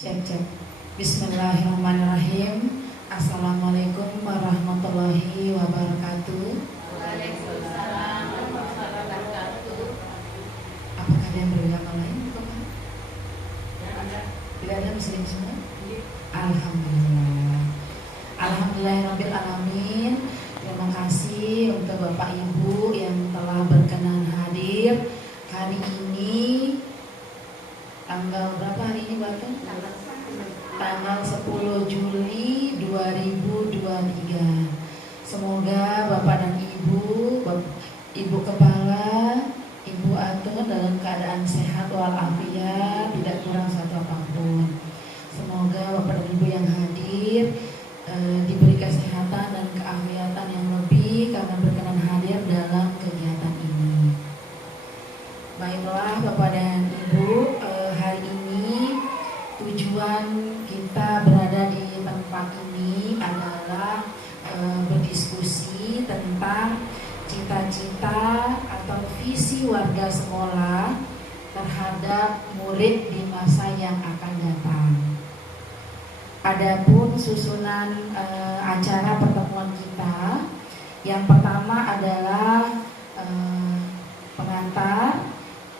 Cek. Bismillahirrahmanirrahim. Assalamualaikum warahmatullahi wabarakatuh. Waalaikumsalam warahmatullahi wabarakatuh. Apakah ada yang beragama lain? Tidak ada muslim semua? Alhamdulillah. Alhamdulillahirabbil alamin. Terima kasih untuk Bapak Ibu yang telah berkenan hadir hari ini. Tanggal berapa hari ini, Bapak? Tanggal 10 Juli 2023. Semoga Bapak dan Ibu, Ibu Kepala, Ibu Atun dalam keadaan sehat walafiat, tidak kurang satu apapun. Semoga Bapak dan Ibu yang hadir diberi kesehatan dan keafiatan yang lebih karena berkenan hadir dalam kegiatan ini. Baiklah Bapak dan Ibu, hari ini tujuan kita berada di tempat ini adalah berdiskusi tentang cita-cita atau visi warga sekolah terhadap murid di masa yang akan datang. Adapun susunan acara pertemuan kita, yang pertama adalah pengantar,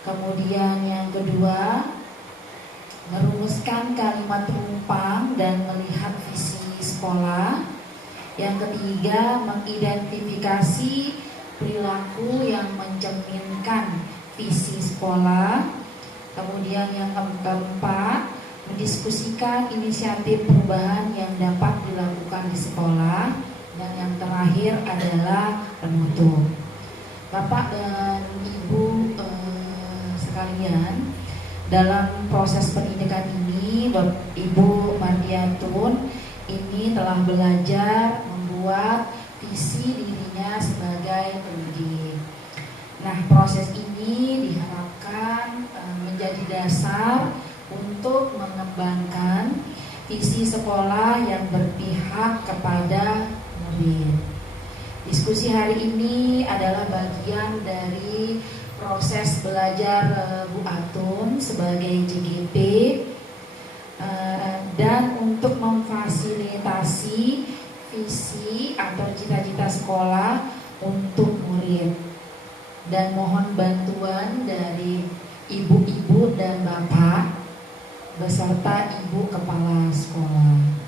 kemudian yang kedua merumuskan kalimat penumpang dan melihat visi sekolah. Yang ketiga, mengidentifikasi perilaku yang mencerminkan visi sekolah. Kemudian yang keempat, mendiskusikan inisiatif perubahan yang dapat dilakukan di sekolah. Dan yang terakhir adalah penutup. Bapak dan Ibu sekalian, dalam proses pendidikan ini, Ibu Mardiatun ini telah belajar membuat visi dirinya sebagai pendidik. Nah, proses ini diharapkan menjadi dasar untuk mengembangkan visi sekolah yang berpihak kepada murid. Diskusi hari ini adalah bagian dari proses belajar Bu Atun sebagai JGP dan untuk memfasilitasi visi atau cita-cita sekolah untuk murid, dan mohon bantuan dari ibu-ibu dan bapak beserta ibu kepala sekolah.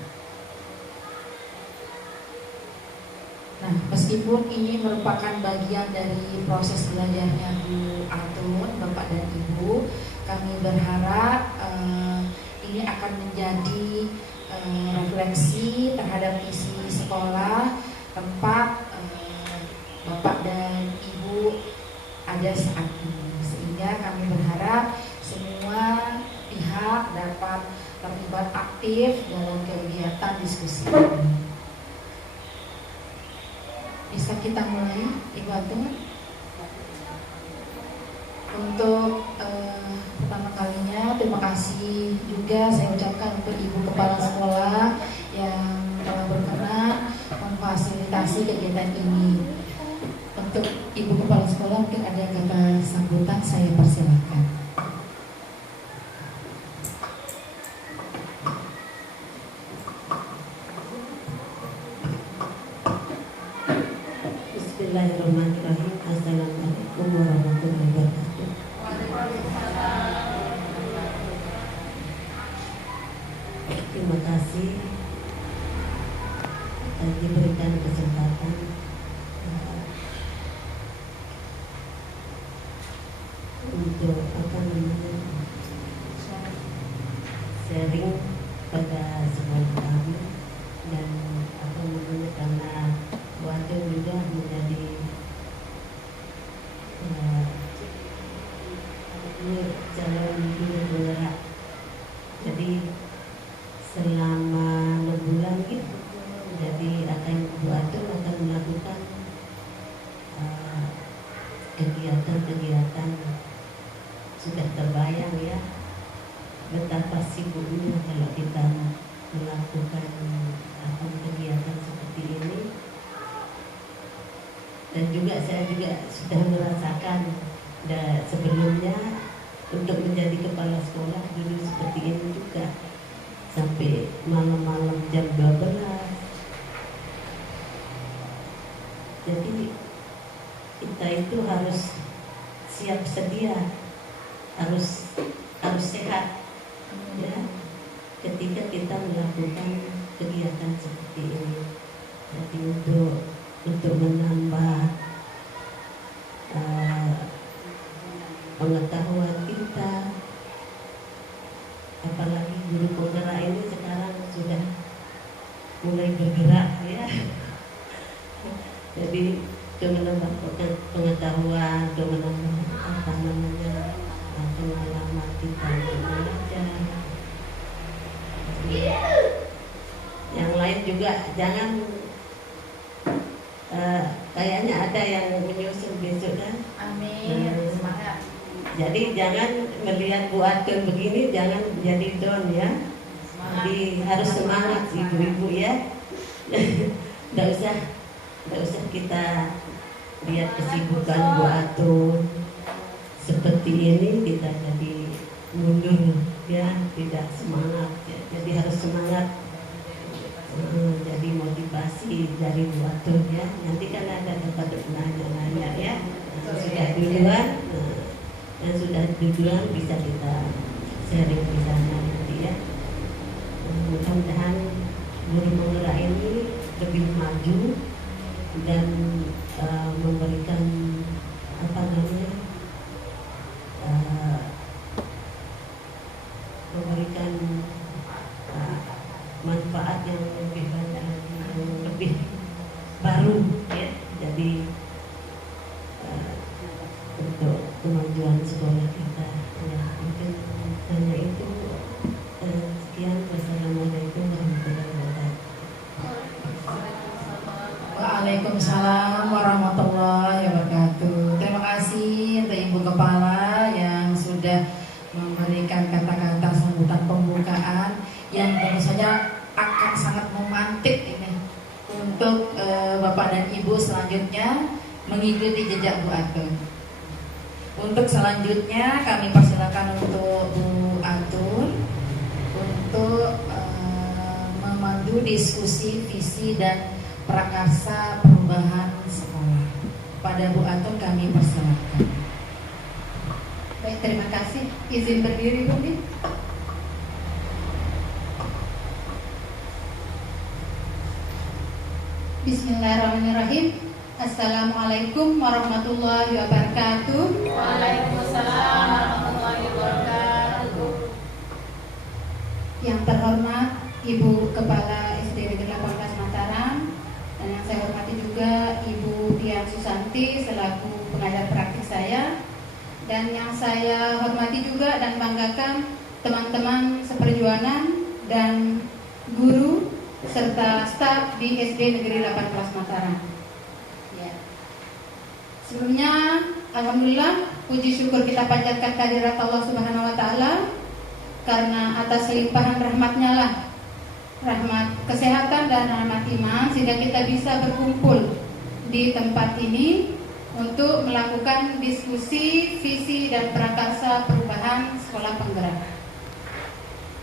Nah, meskipun ini merupakan bagian dari proses belajarnya Bu Atun, Bapak dan Ibu, kami berharap ini akan menjadi refleksi terhadap visi sekolah tempat Bapak dan Ibu ada saat ini. Sehingga kami berharap semua pihak dapat terlibat aktif dalam kegiatan diskusi ini. Bisa kita mulai, Ibu Atun? Untuk pertama kalinya, terima kasih juga saya ucapkan untuk Ibu Kepala Sekolah yang telah berkenan memfasilitasi kegiatan ini. Untuk Ibu Kepala Sekolah mungkin ada kata sambutan, saya persilakan. Bismillahirrahmanirrahim. Assalamualaikum warahmatullahi wabarakatuh. Terima kasih diberikan kesempatan untuk sharing pada sekolah kami, dan karena waktu juga menjadi calon guru penggerak. Jadi selama 6 bulan gitu, jadi akan Bu Atun akan melakukan kegiatan-kegiatan. Sudah terbayang ya betapa sibuknya kalau kita melakukan kegiatan seperti ini. Dan juga saya juga sudah merasakan sebelumnya untuk menjadi kepala sekolah dulu seperti ini juga. malam-malam jam 12. Jadi kita itu harus siap sedia, harus sehat ya ketika kita melakukan kegiatan seperti ini. Jadi untuk menambah pengetahuan kita, apalagi guru penggerak ini sekarang sudah mulai bergerak ya. Jadi untuk menambah pengetahuan, untuk menambah pengalaman kita untuk belajar. Yang lain juga jangan kayaknya ada yang menyusul besok kan. Amin. Semangat. Jadi jangan melihat Bu Atun begini jangan jadi down ya. Jadi harus semangat ibu-ibu ya. Tidak usah kita lihat kesibukan Bu Atun seperti ini kita jadi mundur ya, tidak semangat ya. Jadi harus semangat. Jadi motivasi dari Bu Atun ya. Nanti kan ada tempat nanya-nanya ya. Yang sudah duluan bisa kita sharing di sana nanti ya. Mudah-mudahan guru penggerak ini lebih maju dan memberikan memberikan manfaat yang lebih banyak, yang lebih baru ya. Jadi untuk kemajuan sekolah kita ya, mungkin hanya itu. Sekian, wassalamualaikum warahmatullahi wabarakatuh. Waalaikumsalam warahmatullahi wabarakatuh. Terima kasih untuk Ibu Kepala yang sudah memberikan kata-kata sambutan pembukaan yang tentu saja akan sangat memantik ini untuk Bapak dan Ibu selanjutnya mengikuti jejak Bu Atun. Untuk selanjutnya kami persilakan untuk Bu Atun untuk memandu diskusi visi dan prakarsa perubahan sekolah. Pada Bu Atun kami persilakan. Baik, terima kasih. Izin berdiri Bu. Bismillahirrahmanirrahim. Assalamualaikum warahmatullahi wabarakatuh. Waalaikumsalam warahmatullahi wabarakatuh. Yang terhormat Ibu Kepala SD Negeri 18 Mataram, dan yang saya hormati juga Ibu Dian Susanti selaku pengajar praktik saya, dan yang saya hormati juga dan banggakan teman-teman seperjuangan dan guru serta staf di SD Negeri 18 Mataram. Ya. Sebelumnya, alhamdulillah, puji syukur kita panjatkan kehadirat Allah Subhanahu wa taala karena atas limpahan rahmatnya lah, rahmat kesehatan dan rahmat iman, sehingga kita bisa berkumpul di tempat ini untuk melakukan diskusi visi dan prakarsa perubahan sekolah penggerak.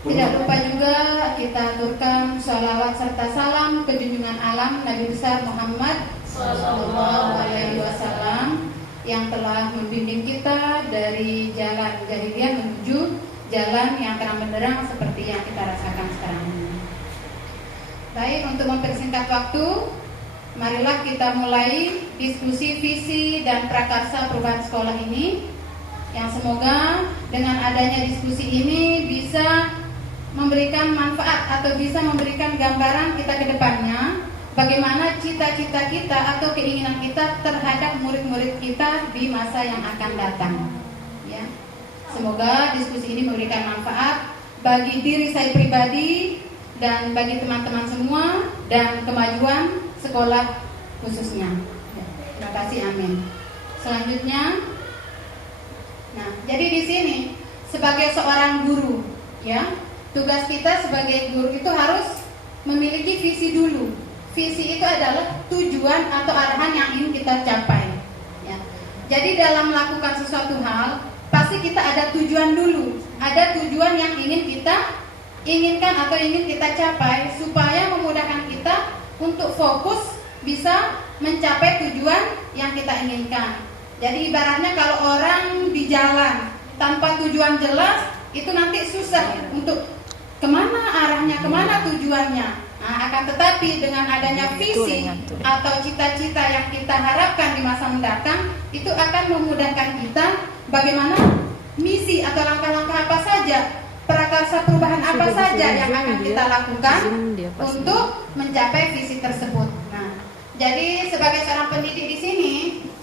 Tidak lupa juga kita aturkan sholawat serta salam ke junjungan alam Nabi besar Muhammad Sallallahu Alaihi Wasallam yang telah membimbing kita dari jalan jahiliyah menuju jalan yang terang benderang seperti yang kita rasakan sekarang ini. Baik, untuk mempersingkat waktu, marilah kita mulai diskusi visi dan prakarsa perubahan sekolah ini, yang semoga dengan adanya diskusi ini bisa memberikan manfaat atau bisa memberikan gambaran kita ke depannya bagaimana cita-cita kita atau keinginan kita terhadap murid-murid kita di masa yang akan datang. Ya. Semoga diskusi ini memberikan manfaat bagi diri saya pribadi dan bagi teman-teman semua dan kemajuan sekolah khususnya. Ya. Terima kasih, amin. Selanjutnya, nah, jadi di sini sebagai seorang guru, ya, tugas kita sebagai guru itu harus memiliki visi dulu. Visi itu adalah tujuan atau arahan yang ingin kita capai. Ya. Jadi dalam melakukan sesuatu hal, pasti kita ada tujuan dulu. Ada tujuan yang ingin kita inginkan atau ingin kita capai supaya memudahkan kita untuk fokus bisa mencapai tujuan yang kita inginkan. Jadi ibaratnya kalau orang di jalan tanpa tujuan jelas, itu nanti susah untuk kemana arahnya, kemana tujuannya. Nah, akan tetapi dengan adanya visi atau cita-cita yang kita harapkan di masa mendatang, itu akan memudahkan kita bagaimana misi atau langkah-langkah apa saja, prakarsa perubahan apa saja yang akan kita lakukan untuk mencapai visi tersebut. Nah, jadi sebagai seorang pendidik di sini,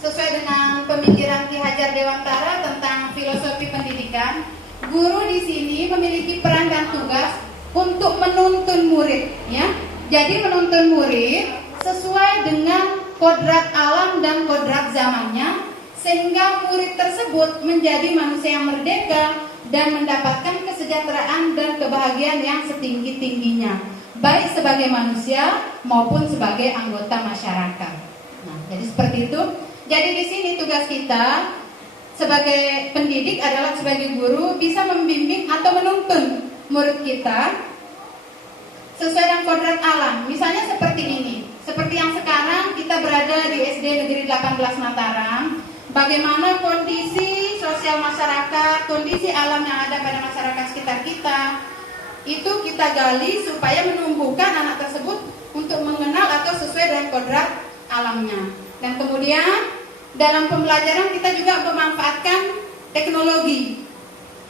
sesuai dengan pemikiran Ki Hajar Dewantara tentang filosofi pendidikan, guru di sini memiliki peran dan tugas untuk menuntun murid, ya. Jadi menuntun murid sesuai dengan kodrat alam dan kodrat zamannya, sehingga murid tersebut menjadi manusia yang merdeka dan mendapatkan kesejahteraan dan kebahagiaan yang setinggi-tingginya, baik sebagai manusia maupun sebagai anggota masyarakat. Nah, jadi seperti itu. Jadi di sini tugas kita sebagai pendidik adalah sebagai guru bisa membimbing atau menuntun murid kita sesuai dengan kodrat alam. Misalnya seperti ini, seperti yang sekarang kita berada di SD Negeri 18 Mataram. Bagaimana kondisi sosial masyarakat, kondisi alam yang ada pada masyarakat sekitar kita, itu kita gali supaya menumbuhkan anak tersebut untuk mengenal atau sesuai dengan kodrat alamnya. Dan kemudian dalam pembelajaran kita juga memanfaatkan teknologi.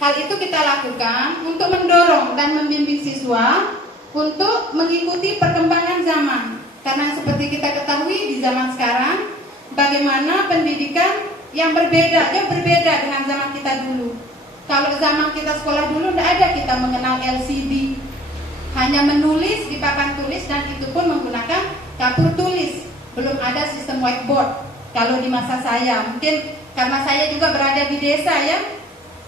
Hal itu kita lakukan untuk mendorong dan membimbing siswa untuk mengikuti perkembangan zaman. Karena seperti kita ketahui di zaman sekarang, bagaimana pendidikan yang berbeda, jauh berbeda dengan zaman kita dulu. Kalau zaman kita sekolah dulu tidak ada kita mengenal LCD, hanya menulis di papan tulis dan itu pun menggunakan kapur tulis, belum ada sistem whiteboard. Kalau di masa saya, mungkin karena saya juga berada di desa ya,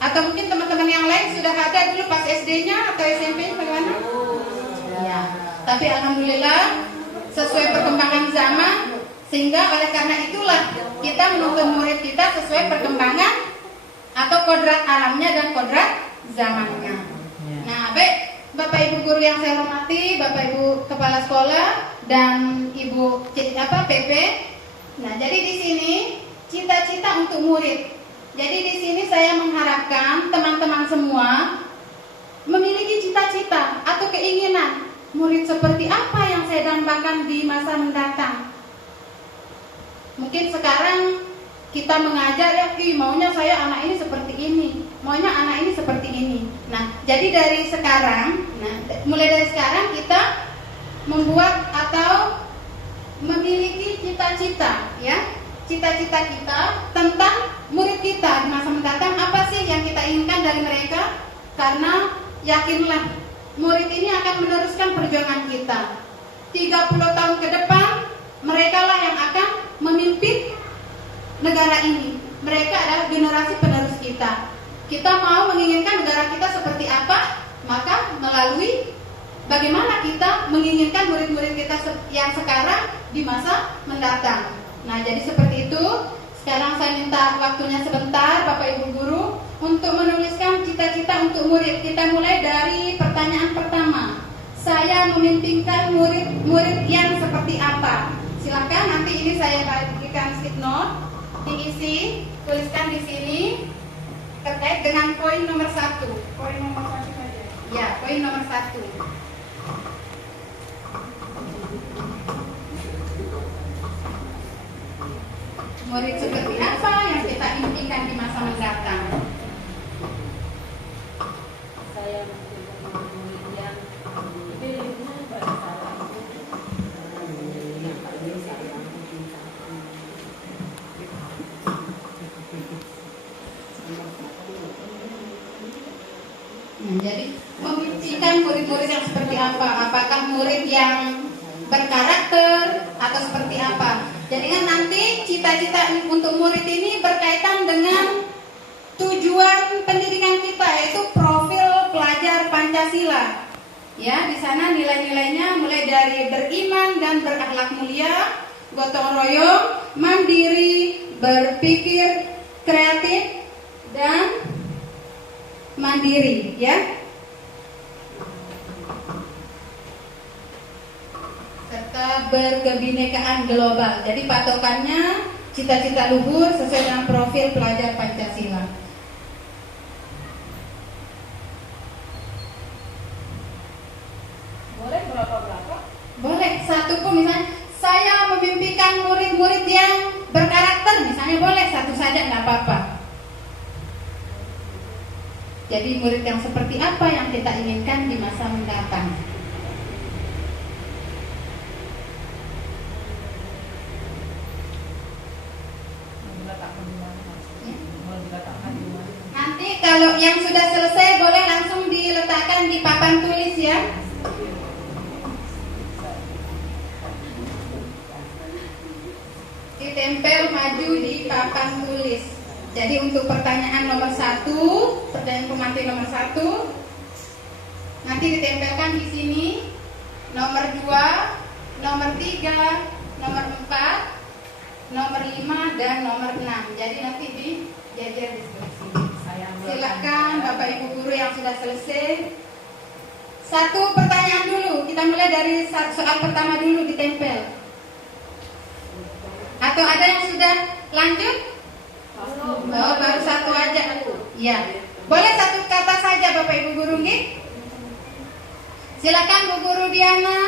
atau mungkin teman-teman yang lain sudah ada dulu pas SD-nya atau SMP-nya bagaimana? Ya, tapi alhamdulillah sesuai perkembangan zaman, sehingga oleh karena itulah kita menuntun murid kita sesuai perkembangan atau kodrat alamnya dan kodrat zamannya. Nah, baik Bapak Ibu guru yang saya hormati, Bapak Ibu kepala sekolah dan Ibu PP. Nah, jadi di sini cita-cita untuk murid. Jadi di sini saya mengharapkan teman-teman semua memiliki cita-cita atau keinginan murid seperti apa yang saya dambakan di masa mendatang. Mungkin sekarang kita mengajar ya, maunya saya anak ini seperti ini, maunya anak ini seperti ini. Nah, jadi dari sekarang, mulai dari sekarang kita membuat atau memiliki cita-cita, ya, cita-cita kita tentang murid kita di masa mendatang, apa sih yang kita inginkan dari mereka? Karena yakinlah murid ini akan meneruskan perjuangan kita. 30 tahun ke depan mereka lah yang akan memimpin negara ini. Mereka adalah generasi penerus kita. Kita mau menginginkan negara kita seperti apa? Maka melalui bagaimana kita menginginkan murid-murid kita yang sekarang di masa mendatang. Nah, jadi seperti itu. Sekarang saya minta waktunya sebentar Bapak Ibu guru untuk menuliskan cita-cita untuk murid. Kita mulai dari pertanyaan pertama. Saya memimpikan murid-murid yang seperti apa? Silakan, nanti ini saya berikan stick note, diisi, tuliskan di sini terkait dengan poin nomor 1. Poin nomor 1 saja. Ya, poin nomor 1. Murid seperti apa yang kita impikan di masa mendatang? Saya memimpikan murid yang jadi memimpikan murid-murid yang seperti apa? Apakah murid yang berkarakter atau seperti apa? Jadi kan nanti cita-cita untuk murid ini berkaitan dengan tujuan pendidikan kita, yaitu profil pelajar Pancasila. Ya, di sana nilai-nilainya mulai dari beriman dan berakhlak mulia, gotong royong, mandiri, berpikir kreatif dan mandiri, ya. berkebinekaan global. Jadi patokannya cita-cita luhur sesuai dengan profil pelajar Pancasila. Boleh berapa? Boleh satu pun, misalnya saya memimpikan murid-murid yang berkarakter, misalnya boleh satu saja, nggak apa-apa. Jadi murid yang seperti apa yang kita inginkan di masa mendatang. Nanti kalau yang sudah selesai boleh langsung diletakkan di papan tulis ya. Ditempel maju di papan tulis. Jadi untuk pertanyaan nomor 1, pertanyaan pemateri nomor 1 nanti ditempelkan di sini. Nomor 2, nomor 3, nomor 4, nomor 5 dan nomor 6. Jadi nanti dijajar di sebelah sini. Silakan Bapak Ibu guru yang sudah selesai. Satu pertanyaan dulu. Kita mulai dari soal pertama dulu ditempel. Atau ada yang sudah lanjut? Oh, baru satu aja. Ya. Boleh satu kata saja Bapak Ibu guru nggih? Silakan Bu Guru Diana.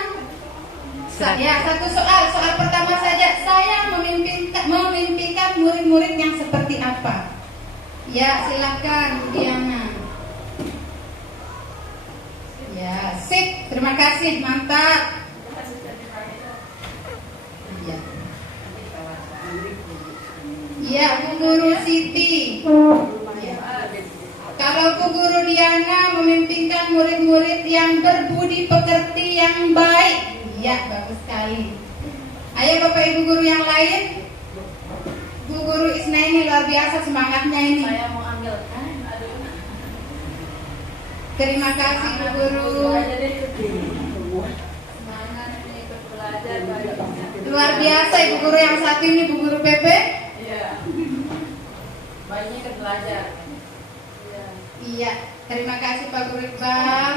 Ya, satu soal pertama saja. Saya memimpikan murid-murid yang seperti apa? Ya, silakan Bu Diana. Ya, sip. Terima kasih, mantap. Ya. Ya, Bu Guru Siti. Ya. Kalau Bu Guru Diana memimpikan murid-murid yang berbudi pekerti yang baik. Ya, bagus sekali. Ayo Bapak Ibu guru yang lain. Bu Guru Isna ini luar biasa semangatnya ini. Saya mau ambil. Terima kasih Bu Guru. Semangat ini ikut belajar banyak. Luar biasa Ibu Guru yang satu ini Bu Guru PP. Iya. Banyak ikut belajar. Iya, terima kasih Pak Guru Iqbal.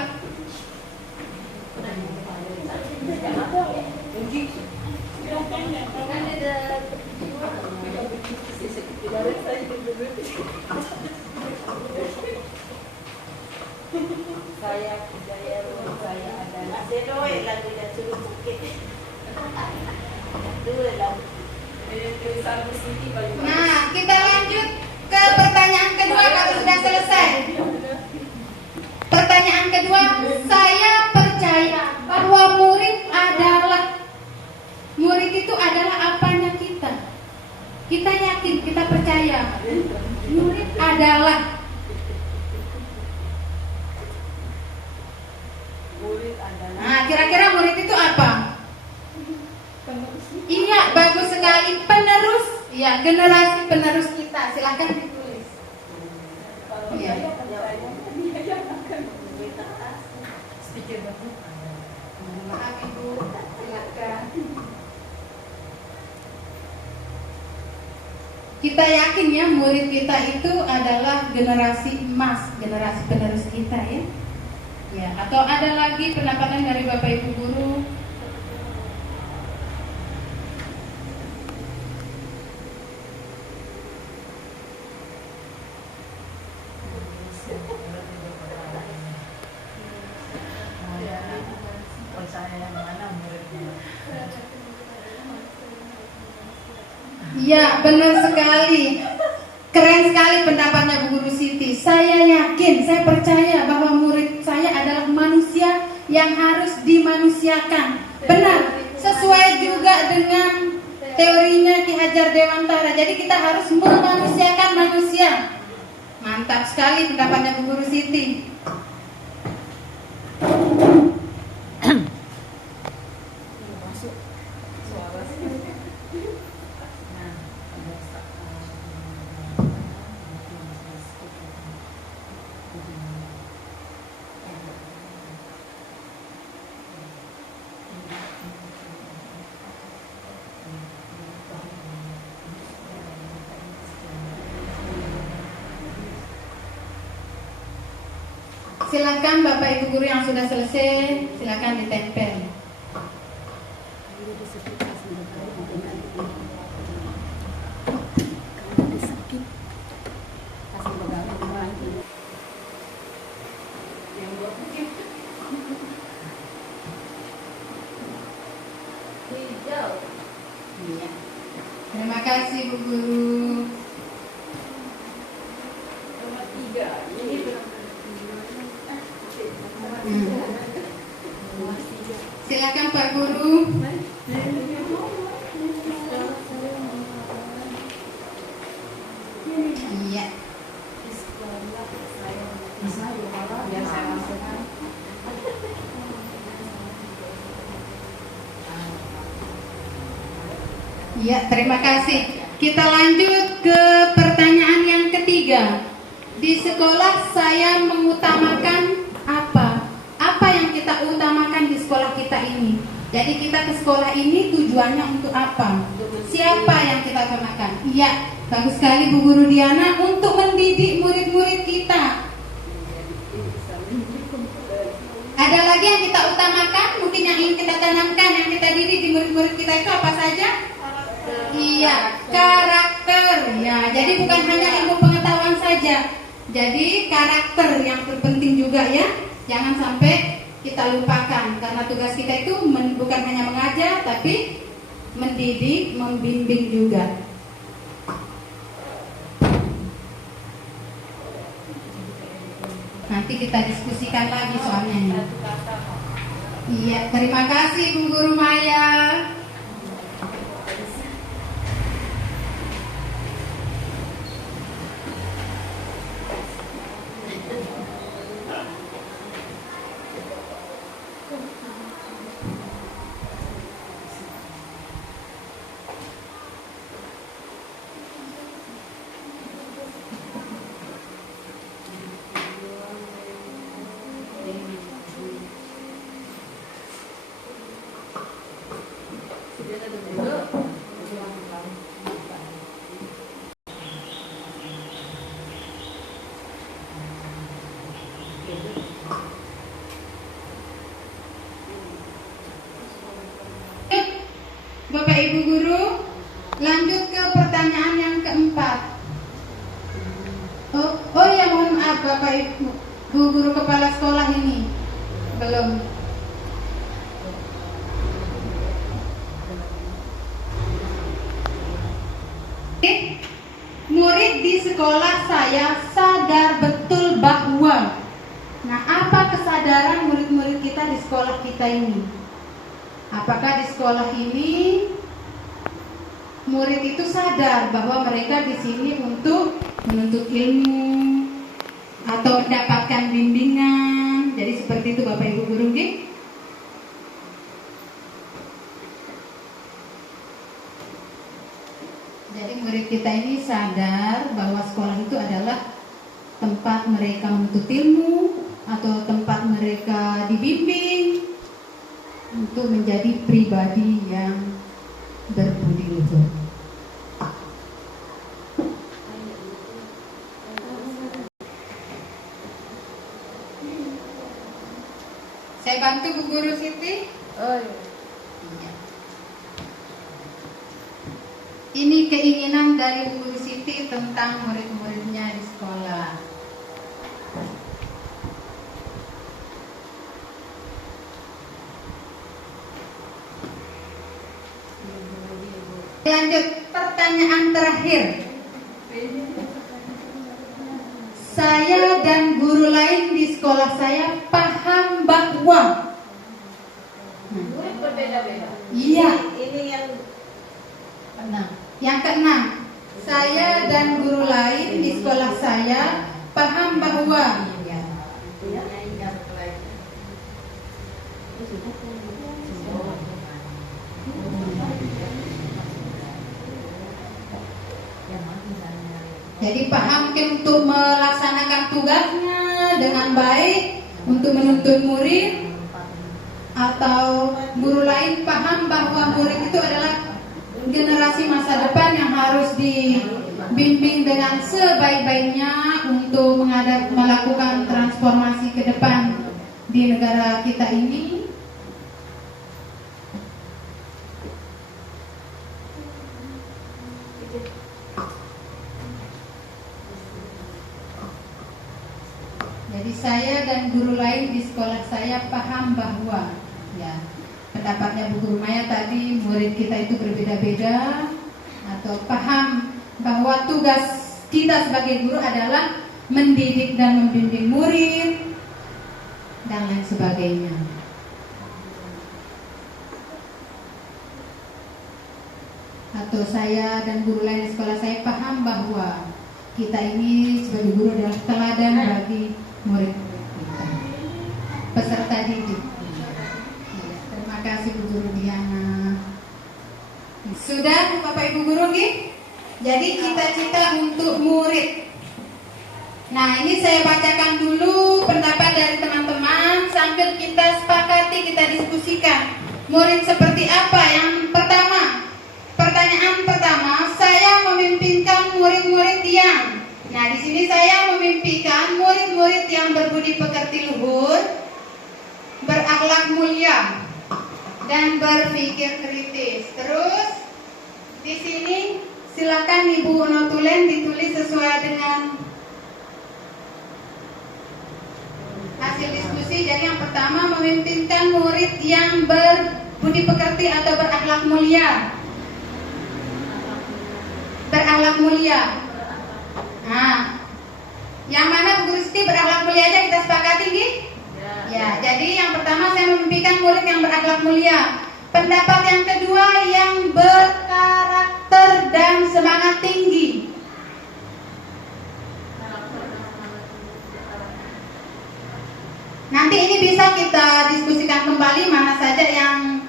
Saya budaya rumah saya adalah lagunya cukup sakit. Dulu lagu. tulisan Bu Siti baju. Nah, kita lanjut ke pertanyaan kedua kalau sudah selesai. Pertanyaan kedua, saya percaya bahwa murid itu adalah apanya kita. Kita yakin, kita percaya. Murid adalah. Nah, kira-kira murid itu apa? Iya, bagus sekali. Penerus, ya, generasi penerus kita. Silakan ditulis. Iya. Maaf Ibu, silakan. Kita yakin ya murid kita itu adalah generasi emas, generasi penerus kita ya. Ya, atau ada lagi pendapatan dari Bapak Ibu guru? Ya, benar sekali. Keren sekali pendapatnya Bu Guru Siti. Saya yakin, saya percaya bahwa murid saya adalah manusia yang harus dimanusiakan. Benar, sesuai juga dengan teorinya Ki Hajar Dewantara. Jadi kita harus memanusiakan manusia. Mantap sekali pendapatnya Bu Guru Siti. Silakan Bapak Ibu guru yang sudah selesai, silakan ditempel. Hijau. Iya. Terima kasih Bu Guru. Nomor 3. Ini Silakan Pak Guru. Iya. yang saya masukkan. Iya, terima kasih. Kita lanjut ke pertanyaan yang ketiga. Di sekolah saya mengutamakan apa? Apa yang kita utamakan di sekolah kita ini? Jadi kita ke sekolah ini tujuannya untuk apa? Siapa yang kita utamakan? Iya, bagus sekali Bu Guru Diana, untuk mendidik murid-murid kita. Ada lagi yang kita utamakan, mungkin yang ingin kita tanamkan, yang kita didik di murid-murid kita itu apa saja? Iya, karakter. Ya, jadi bukan hanya ilmu pengetahuan saja. Jadi karakter yang terpenting juga ya. Jangan sampai kita lupakan, karena tugas kita itu bukan hanya mengajar, tapi mendidik, membimbing juga. Nanti kita diskusikan lagi soalnya. Iya, terima kasih Bu Guru Maya. Bapak Ibu Guru, lanjut ke pertanyaan yang keempat. Oh ya, mohon maaf Bapak Ibu Guru Kepala Sekolah ini belum. Murid di sekolah saya sadar betul bahwa, nah apa kesadaran murid-murid kita di sekolah kita ini? Apakah di sekolah ini murid itu sadar bahwa mereka di sini untuk menuntut ilmu atau mendapatkan bimbingan? Jadi seperti itu Bapak Ibu Guru, nggih? Jadi murid kita ini sadar bahwa sekolah itu adalah tempat mereka menuntut ilmu atau tempat mereka dibimbing untuk menjadi pribadi yang berbudi luhur. Saya bantu Bu Guru Siti. Oh iya. Ini keinginan dari Bu Guru Siti tentang murid-muridnya di sekolah. Lanjut, pertanyaan terakhir. Saya dan guru lain di sekolah saya paham bahwa Murid berbeda-beda. iya, Ini yang yang keenam, saya dan guru lain di sekolah saya paham bahwa jadi paham untuk melaksanakan tugasnya dengan baik untuk menuntut murid, atau guru lain paham bahwa murid itu adalah generasi masa depan yang harus dibimbing dengan sebaik-baiknya untuk melakukan transformasi ke depan di negara kita ini. saya dan guru lain di sekolah saya paham bahwa ya pendapatnya Bu Guru Maya tadi, murid kita itu berbeda-beda, atau paham bahwa tugas kita sebagai guru adalah mendidik dan membimbing murid dan lain sebagainya. Atau saya dan guru lain di sekolah saya paham bahwa kita ini sebagai guru adalah teladan bagi murid-murid kita, peserta didik. Terima kasih Bu Guru Diana. Sudah Bapak Ibu Guru nih? Jadi cita-cita untuk murid. Nah, ini saya bacakan dulu pendapat dari teman-teman sambil kita sepakati, kita diskusikan. Murid seperti apa? Yang pertama, pertanyaan pertama, saya memimpinkan murid-murid yang. Nah, di sini saya memimpikan murid-murid yang berbudi pekerti luhur, berakhlak mulia, dan berpikir kritis. Terus di sini silakan Ibu notulen ditulis sesuai dengan hasil diskusi. Jadi yang pertama, memimpinkan murid yang berbudi pekerti atau berakhlak mulia. Berakhlak mulia. Nah, yang mana Bu Guru Siti berakhlak mulia aja kita sepakati nih? Ya, jadi yang pertama saya memimpikan murid yang berakhlak mulia. Pendapat yang kedua, yang berkarakter dan semangat tinggi. Nanti ini bisa kita diskusikan kembali mana saja yang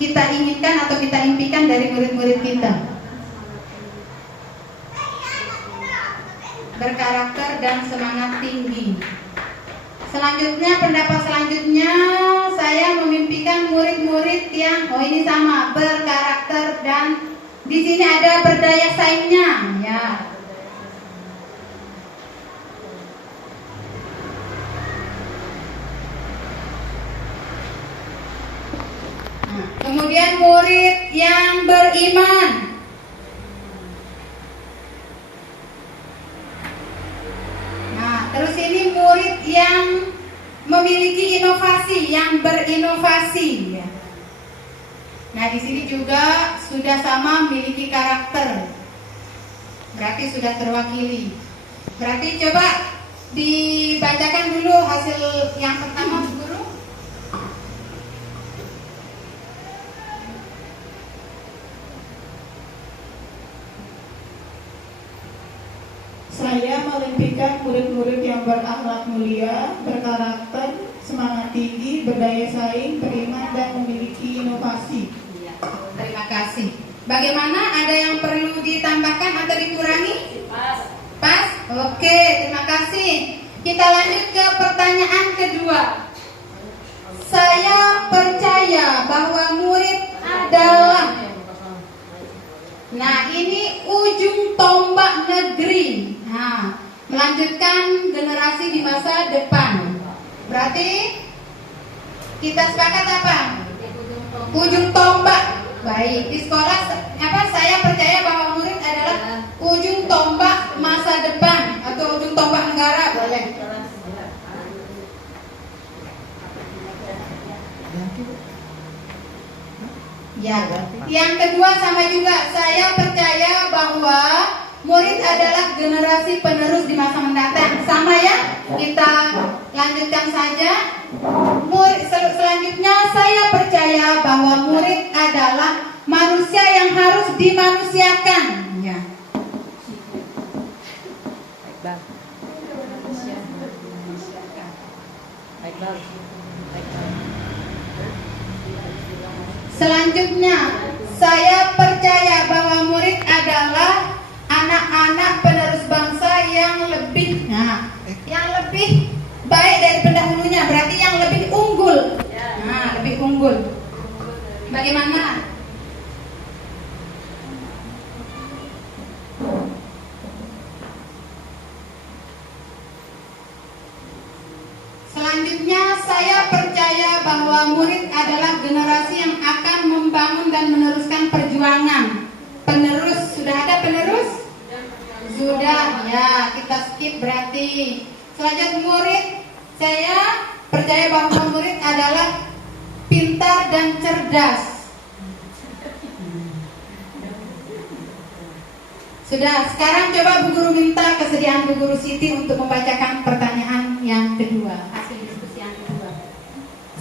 kita inginkan atau kita impikan dari murid-murid kita. Berkarakter dan semangat tinggi. Selanjutnya, pendapat selanjutnya, saya memimpikan murid-murid yang ini sama, berkarakter dan di sini ada berdaya saingnya, ya. Nah, kemudian murid yang beriman. Terus ini murid yang memiliki inovasi, yang berinovasi. Nah, di sini juga sudah sama memiliki karakter. Berarti sudah terwakili. Berarti coba dibacakan dulu hasil yang pertama, Bu Guru. Saya memimpikan murid-murid yang berakhlak mulia, berkarakter, semangat tinggi, berdaya saing, beriman, dan memiliki inovasi. Ya, terima kasih. Bagaimana? Ada yang perlu ditambahkan atau dikurangi? Pas. Pas? Oke, terima kasih. Kita lanjut ke pertanyaan kedua. Saya percaya bahwa murid adalah. Nah, ini ujung tombak negeri. Nah, melanjutkan generasi di masa depan. Berarti kita sepakat apa? Ujung tombak. Baik, di sekolah saya percaya bahwa murid adalah ujung tombak masa depan atau ujung tombak negara, boleh. Ya, yang kedua sama juga, saya percaya bahwa murid adalah generasi penerus di masa mendatang. Sama ya, kita lanjutkan saja. Selanjutnya saya percaya bahwa murid adalah manusia yang harus dimanusiakan. Ya. Selanjutnya, saya percaya bahwa murid adalah anak-anak penerus bangsa yang lebih, yang lebih baik dari pendahulunya, berarti yang lebih unggul. Nah, lebih unggul. Bagaimana? Selanjutnya, saya percaya bahwa murid adalah generasi yang akan membangun dan meneruskan perjuangan. Penerus, sudah ada penerus? Sudah, ya, kita skip berarti. Selanjutnya, murid Saya percaya bahwa murid adalah pintar dan cerdas. Sudah, sekarang coba Bu Guru minta kesediaan Bu Guru Siti untuk membacakan pertanyaan yang kedua, hasil diskusi yang kedua.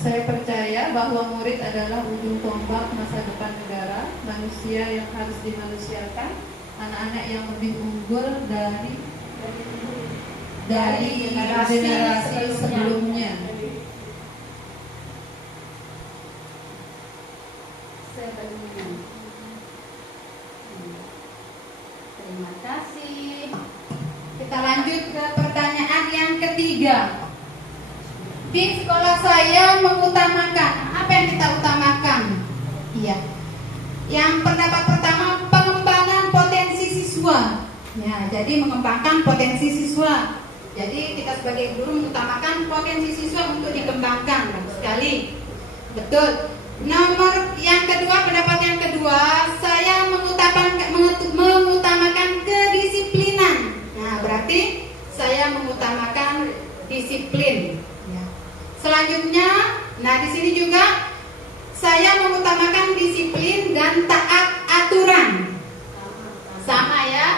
Saya percaya bahwa murid adalah ujung tombak masa depan negara, manusia yang harus dimanusiakan, anak-anak yang lebih unggul dari generasi sebelumnya. Terima kasih. Kita lanjut ke pertanyaan yang ketiga. Di sekolah saya mengutamakan, apa yang kita utamakan? Iya. Yang pendapat pertama, pengembangan potensi siswa. Ya, jadi mengembangkan potensi siswa. Jadi kita sebagai guru mengutamakan potensi siswa untuk dikembangkan. Bagus sekali. Betul. Nomor yang kedua, pendapat yang kedua, saya mengutamakan kedisiplinan. Nah, berarti saya mengutamakan disiplin. Ya. Selanjutnya, nah di sini juga saya mengutamakan disiplin dan taat aturan. Sama ya.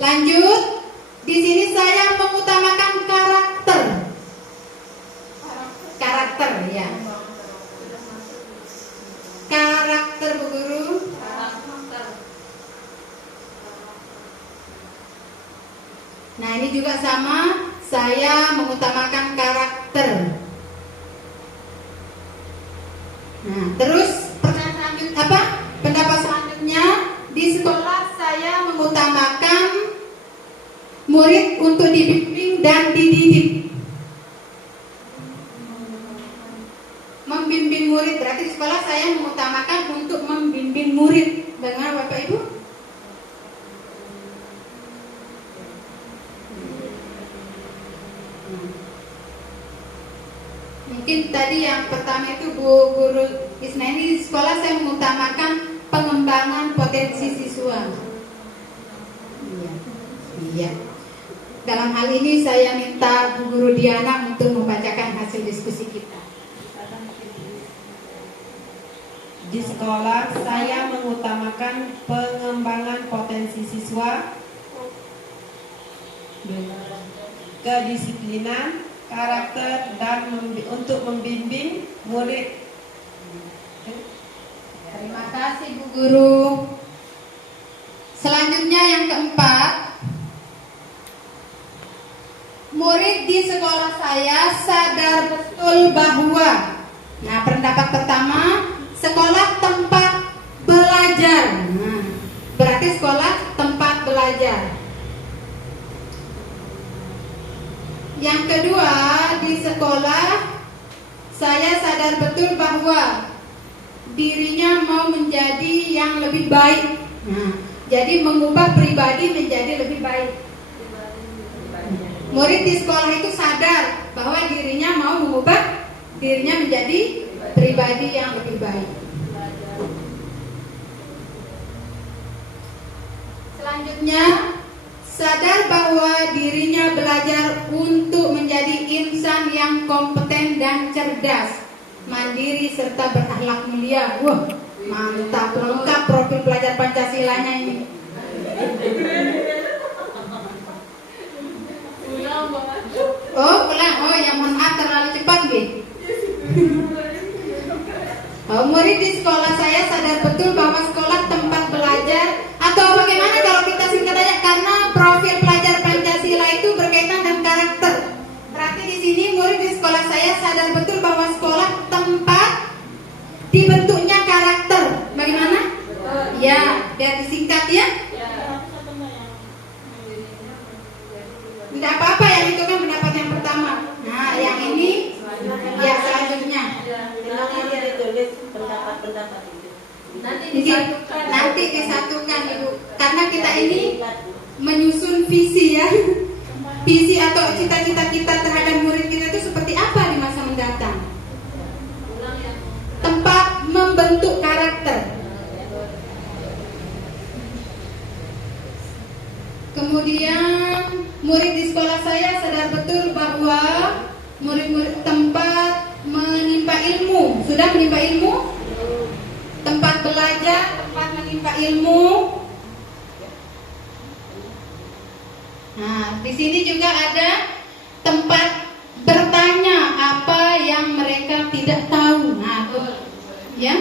Lanjut. Di sini saya mengutamakan karakter. Karakter ya. Karakter Bu Guru. Nah, ini juga sama, saya mengutamakan karakter. Nah, terus pendapat selanjutnya, di sekolah saya mengutamakan murid untuk dibimbing dan dididik. Membimbing murid, berarti di sekolah saya mengutamakan untuk membimbing murid. Dengar Bapak Ibu? Mungkin tadi yang pertama itu Bu Guru Isna, ini di sekolah saya mengutamakan pengembangan potensi siswa. Iya. Dalam hal ini saya minta Bu Guru Diana untuk membacakan hasil diskusi kita. Di sekolah saya mengutamakan pengembangan potensi siswa, kedisiplinan, karakter, dan untuk membimbing murid. Terima kasih Bu Guru. Selanjutnya yang keempat, murid di sekolah saya sadar betul bahwa, nah pendapat pertama, sekolah tempat belajar. Nah, berarti sekolah tempat belajar. Yang kedua, di sekolah saya sadar betul bahwa dirinya mau menjadi yang lebih baik. Nah, jadi mengubah pribadi menjadi lebih baik. Murid di sekolah itu sadar bahwa dirinya mau mengubah dirinya menjadi pribadi yang lebih baik. Selanjutnya, sadar bahwa dirinya belajar untuk menjadi insan yang kompeten dan cerdas, mandiri serta berakhlak mulia. Wah, mantap, lengkap profil pelajar Pancasilanya ini. Oh, ulang. Oh, yang mohon maaf terlalu cepat, Bi. Oh, murid di sekolah saya sadar betul bahwa sekolah tempat belajar, atau bagaimana kalau kita singkat aja, karena profil pelajar Pancasila itu berkaitan dengan karakter. Berarti di sini murid di sekolah saya sadar betul bahwa sekolah tempat dibentuknya karakter. Bagaimana? Ya, biar disingkat ya. Tidak apa-apa, yang itu kan pendapat yang pertama. Nah, yang ini ya selanjutnya. Memang ini ditulis pendapat-pendapat itu. Nanti disatukan Ibu. Karena kita ini menyusun visi ya. Visi atau cita-cita kita terhadap murid kita itu seperti apa di masa mendatang. Tempat membentuk karakter. Kemudian murid di sekolah saya sadar betul bahwa murid-murid tempat menimba ilmu. Sudah menimba ilmu? Tempat belajar, tempat menimba ilmu. Nah, di sini juga ada tempat bertanya apa yang mereka tidak tahu. Nah, ya,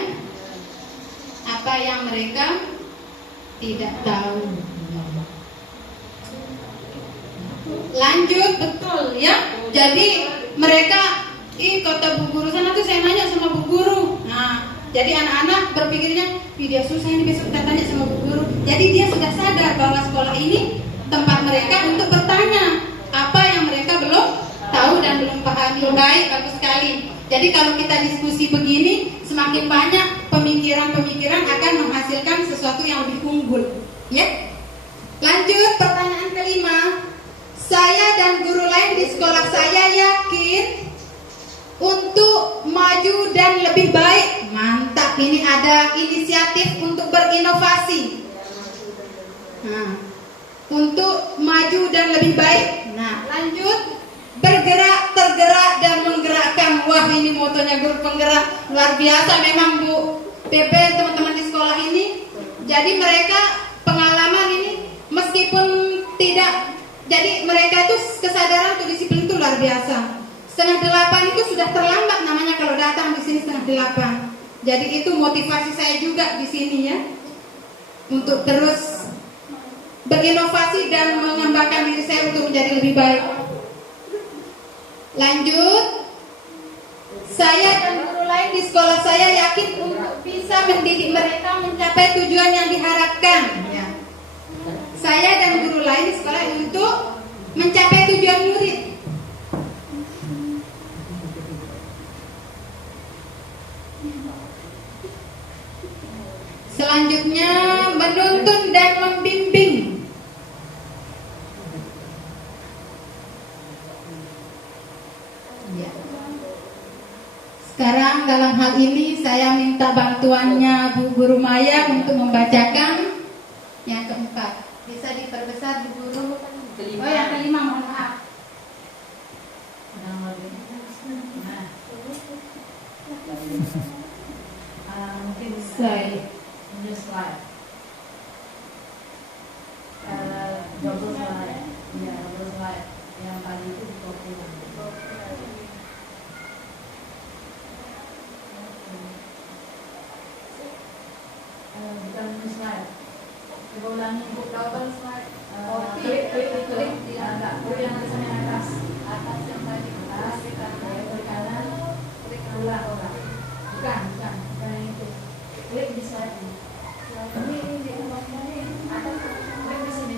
apa yang mereka tidak tahu. Lanjut, betul ya. Jadi mereka, kata bu guru sana tuh saya nanya sama bu guru. Nah, jadi anak-anak berpikirnya, dia susah ini, besok kita tanya sama bu guru. Jadi dia sudah sadar bahwa sekolah ini tempat mereka untuk bertanya apa yang mereka belum tahu dan belum pahami. Baik, bagus sekali. Jadi kalau kita diskusi begini, semakin banyak pemikiran-pemikiran akan menghasilkan sesuatu yang lebih unggul. Ya. Lanjut, pertanyaan kelima. Saya dan guru lain di sekolah saya yakin untuk maju dan lebih baik. Mantap, ini ada inisiatif untuk berinovasi. Nah, untuk maju dan lebih baik. Nah, lanjut. Bergerak, tergerak, dan menggerakkan. Wah, ini motonya guru penggerak. Luar biasa memang Bu PP, teman-teman di sekolah ini. Jadi mereka pengalaman ini meskipun tidak, jadi mereka itu kesadaran untuk disiplin itu luar biasa. 7:30 itu sudah terlambat namanya kalau datang di sini 7:30. Jadi itu motivasi saya juga di sini ya, untuk terus berinovasi dan mengembangkan diri saya untuk menjadi lebih baik. Lanjut, saya dan guru lain di sekolah saya yakin untuk bisa mendidik mereka mencapai tujuan yang diharapkan. Ya. Saya dan guru lain di sekolah untuk mencapai tujuan murid. Selanjutnya, menuntun dan membimbing. Sekarang dalam hal ini saya minta bantuannya Bu Guru Maya untuk membacakan yang keempat. Bisa diperbesar Bu Guru. Oh, yang kelima, mohon maaf. Mungkin Slide. new slide. Double slide. Ya, double slide. Yang tadi itu di copy. Bukan new slide. Coba ulangi Bu, double slide. Klik di atas. Yang tulisannya atas. Atas yang tadi. Atas, klik kanan. Klik ulang. Bukan yang itu. Klik di slide ini. Ini di atas. Klik di sini.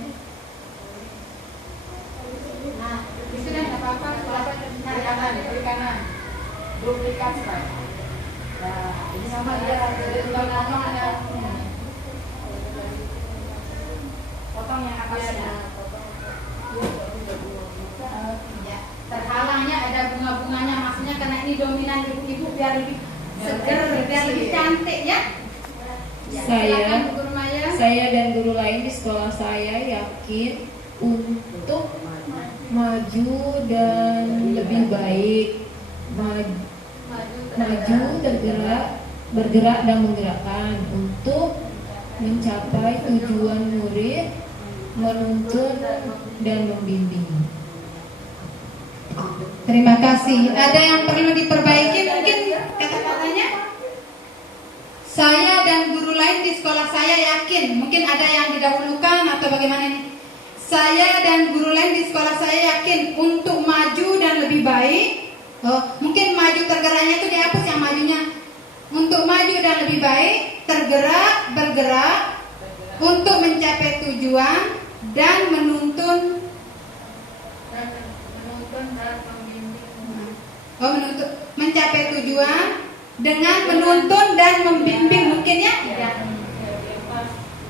Nah, di sini nggak apa-apa. Klik kanan. Duplikat slide. Nah, ini sama dia ada potong yang atasnya. Ya, terhalangnya ada bunga-bunganya, maksudnya karena ini dominan ibu-ibu biar lebih seger, biar lebih cantik ya. Saya dan guru lain di sekolah saya yakin untuk maju dan lebih baik. Maju, bergerak dan menggerakkan untuk mencapai tujuan murid, menuntun dan membimbing. Terima kasih. Ada yang perlu diperbaiki mungkin kata-katanya? Saya dan guru lain di sekolah saya yakin. Mungkin ada yang didahulukan atau bagaimana nih? Saya dan guru lain di sekolah saya yakin untuk maju dan lebih baik. Oh, mungkin maju tergeraknya itu dihapus yang majunya. Untuk maju dan lebih baik, tergerak, bergerak untuk mencapai tujuan dan menuntun dan membimbing. Menuntun, mencapai tujuan dengan menuntun dan membimbing mungkin ya?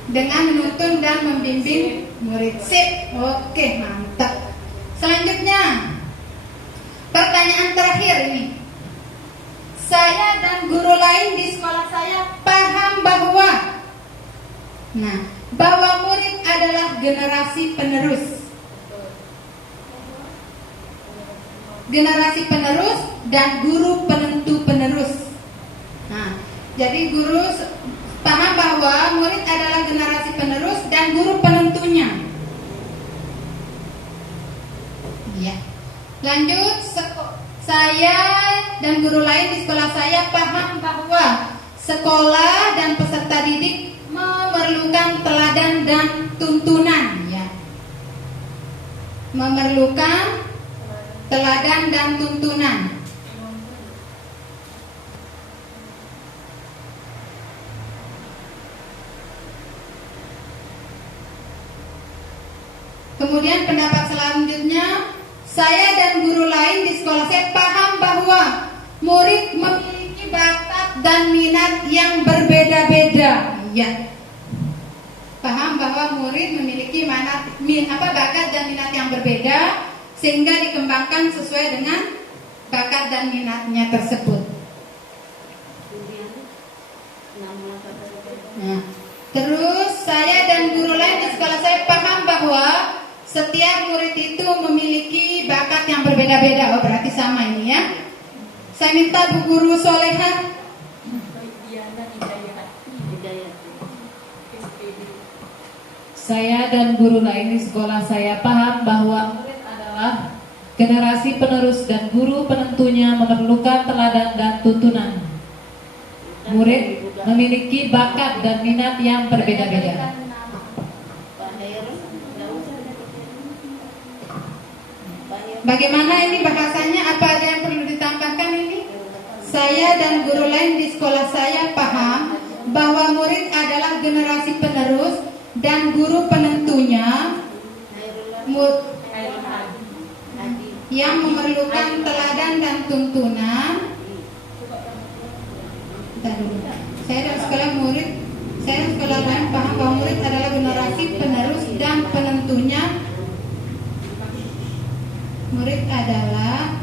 Dengan menuntun dan membimbing murid. Sip. Oke, mantap. Selanjutnya, pertanyaan terakhir ini. Saya dan guru lain di sekolah saya paham bahwa murid adalah generasi penerus. generasi penerus dan guru penentu penerus. Nah, jadi guru paham bahwa murid adalah generasi penerus dan guru penentunya. Ya. Lanjut, saya dan guru lain di sekolah saya paham bahwa sekolah dan peserta didik memerlukan teladan dan tuntunan, ya. Memerlukan teladan dan tuntunan. Kemudian pendapat selanjutnya, saya dan guru lain di sekolah saya paham bahwa murid memiliki bakat dan minat yang berbeda-beda. Ya. Paham bahwa murid memiliki bakat dan minat yang berbeda, sehingga dikembangkan sesuai dengan bakat dan minatnya tersebut. Nah, terus saya dan guru lain di sekolah saya paham bahwa setiap murid itu memiliki bakat yang berbeda-beda. Oh, berarti sama ini ya. Saya minta Bu Guru Soleha. Saya dan guru lain di sekolah saya paham bahwa murid adalah generasi penerus dan guru penentunya memerlukan teladan dan tuntunan. Murid memiliki bakat dan minat yang berbeda-beda. Bagaimana ini bahasanya? Apa ada yang perlu ditambahkan ini? Saya dan guru lain di sekolah saya paham bahwa murid adalah generasi penerus dan guru penentunya yang memerlukan teladan dan tuntunan. Saya dan sekolah lain paham bahwa murid adalah generasi penerus dan penentunya. Murid adalah,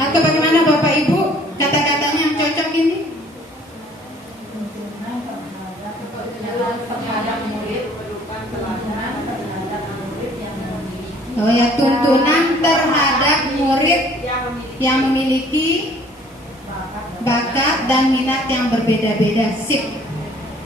atau bagaimana Bapak Ibu kata-katanya yang cocok ini? Oh ya, tuntunan terhadap murid yang memiliki bakat dan minat yang berbeda-beda. Sip.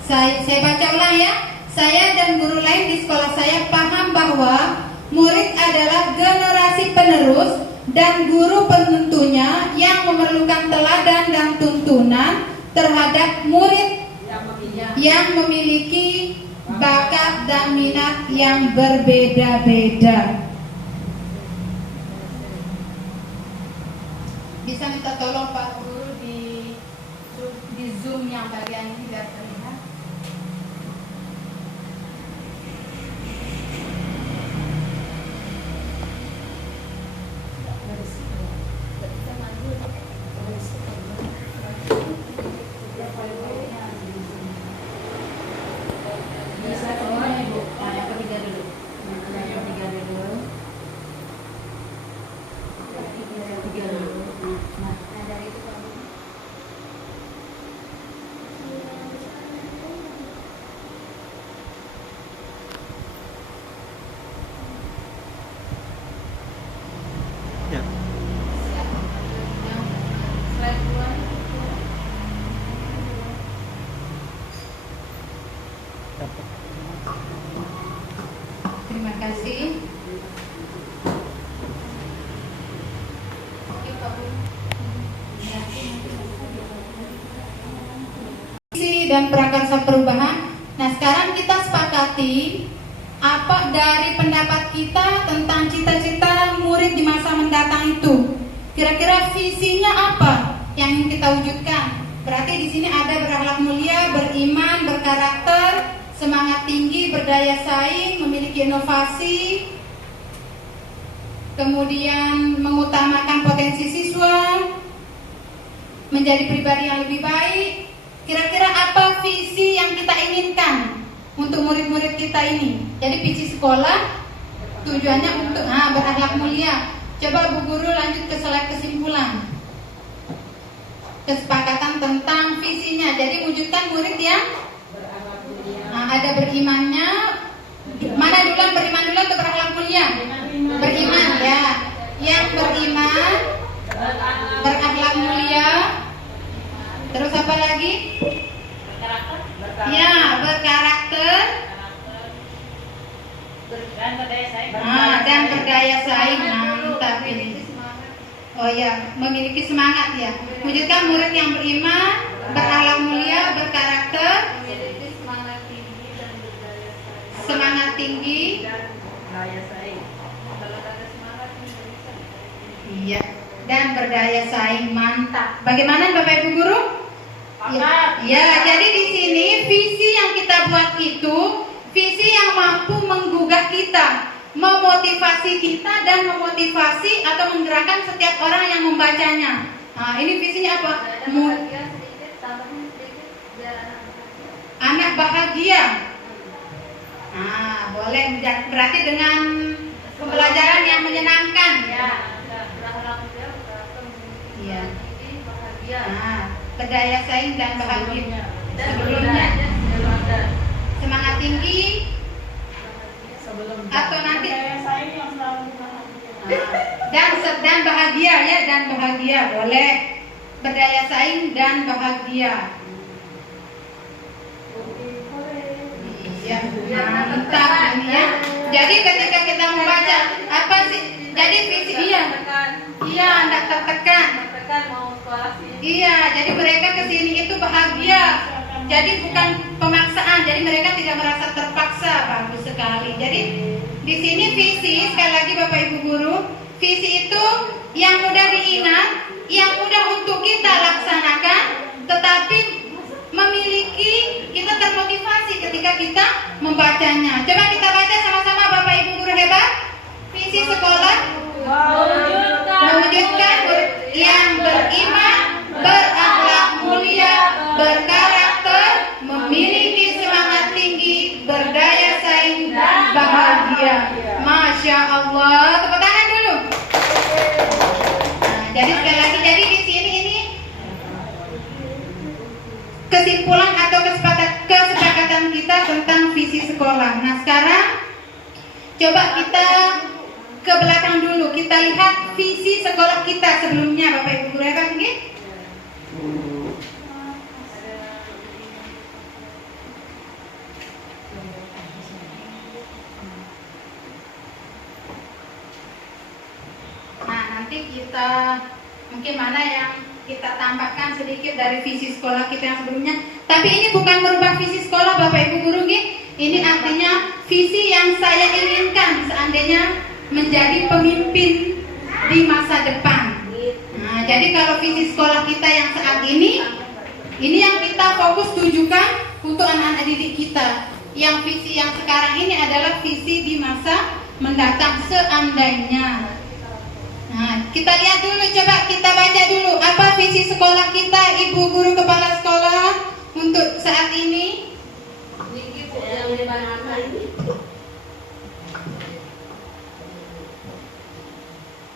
Saya baca ulang ya. Saya dan guru lain di sekolah saya paham bahwa murid adalah generasi penerus dan guru penentunya yang memerlukan teladan dan tuntunan terhadap murid yang memiliki bakat dan minat yang berbeda-beda. Bisa minta tolong Pak Guru di Zoom yang bagian ini biar terlihat. Terima kasih. Dan prakarsa perubahan. Nah, sekarang kita sepakati apa dari pendapat kita tentang cita-cita murid di masa mendatang itu. Kira-kira visinya apa yang ingin kita wujudkan? Berarti di sini ada berakhlak mulia, beriman, berkarakter, semangat tinggi, berdaya saing, memiliki inovasi, kemudian mengutamakan potensi siswa, menjadi pribadi yang lebih baik. Kira-kira apa visi yang kita inginkan untuk murid-murid kita ini? Jadi visi sekolah tujuannya untuk berakhlak mulia. Coba Bu Guru lanjut ke slide kesimpulan. Kesepakatan tentang visinya. Jadi wujudkan murid yang ada berimannya. Mana duluan, beriman duluan atau berakhlak mulia? mulia? Beriman ya. Yang beriman, berakhlak mulia. Terus apa lagi? Ya, berkarakter. Dan berdaya saing. Mantap ini. Oh ya, memiliki semangat ya. Wujudkan murid yang beriman, berakhlak mulia, berkarakter, semangat tinggi. Iya, dan berdaya saing. Mantap. Bagaimana Bapak Ibu guru? Ya, jadi di sini visi yang kita buat itu visi yang mampu menggugah kita, memotivasi kita dan memotivasi atau menggerakkan setiap orang yang membacanya. Nah, ini visinya apa? Anak bahagia. Nah, boleh berarti dengan pembelajaran yang menyenangkan. Iya. Nah, berdaya saing dan bahagia. Sebelumnya semangat tinggi atau nanti dan bahagia ya, dan bahagia boleh, berdaya saing dan bahagia. Iya, mantap ini ya. Jadi ketika kita membaca apa sih? Jadi visi iya, tidak tertekan. Iya, jadi mereka kesini itu bahagia. Jadi bukan pemaksaan. Jadi mereka tidak merasa terpaksa. Bagus sekali. Jadi di sini visi, sekali lagi Bapak Ibu guru, visi itu yang mudah diingat, yang mudah untuk kita laksanakan, tetapi memiliki kita termotivasi ketika kita membacanya. Coba kita baca sama-sama Bapak Ibu guru hebat. Visi sekolah mewujudkan yang beriman, berakhlak mulia, berkarakter, memiliki semangat tinggi, berdaya saing dan bahagia. Masya Allah, tepuk tangan dulu. Nah, jadi sekali lagi, jadi di sini ini kesimpulan atau kesepakatan kita tentang visi sekolah. Nah, sekarang coba kita ke belakang dulu, kita lihat visi sekolah kita sebelumnya, Bapak Ibu guru hebat, nggih? Nah, nanti kita mungkin mana yang kita tambahkan sedikit dari visi sekolah kita yang sebelumnya. Tapi ini bukan merubah visi sekolah Bapak Ibu guru, nggih? Ini artinya visi yang saya inginkan seandainya menjadi pemimpin di masa depan. Nah, jadi kalau visi sekolah kita yang saat ini yang kita fokus tujukan untuk anak-anak didik kita. Yang visi yang sekarang ini adalah visi di masa mendatang seandainya. Nah, kita lihat dulu, coba kita baca dulu apa visi sekolah kita, Ibu guru kepala sekolah untuk saat ini.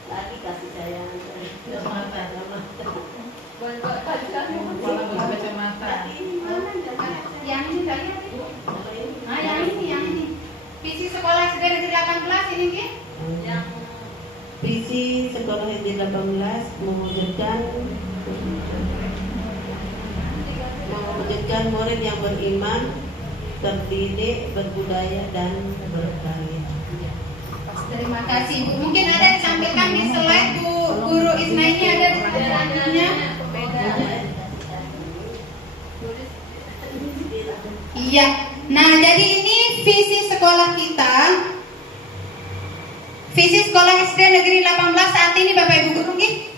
Lagi kasih sayang. Yang ini tadi. Nah, yang ini. Visi sekolah SD Negeri 18 ini, nggih? Visi sekolah SD 18 mewujudkan murid yang beriman, terdidik, berbudaya dan berkarya. Terima kasih Bu. Mungkin ada disampaikan di slide Bu Guru Isna, ini ada di selanjutnya. Iya. Nah, jadi ini visi sekolah kita. Visi sekolah SD Negeri 18 saat ini Bapak Ibu guru,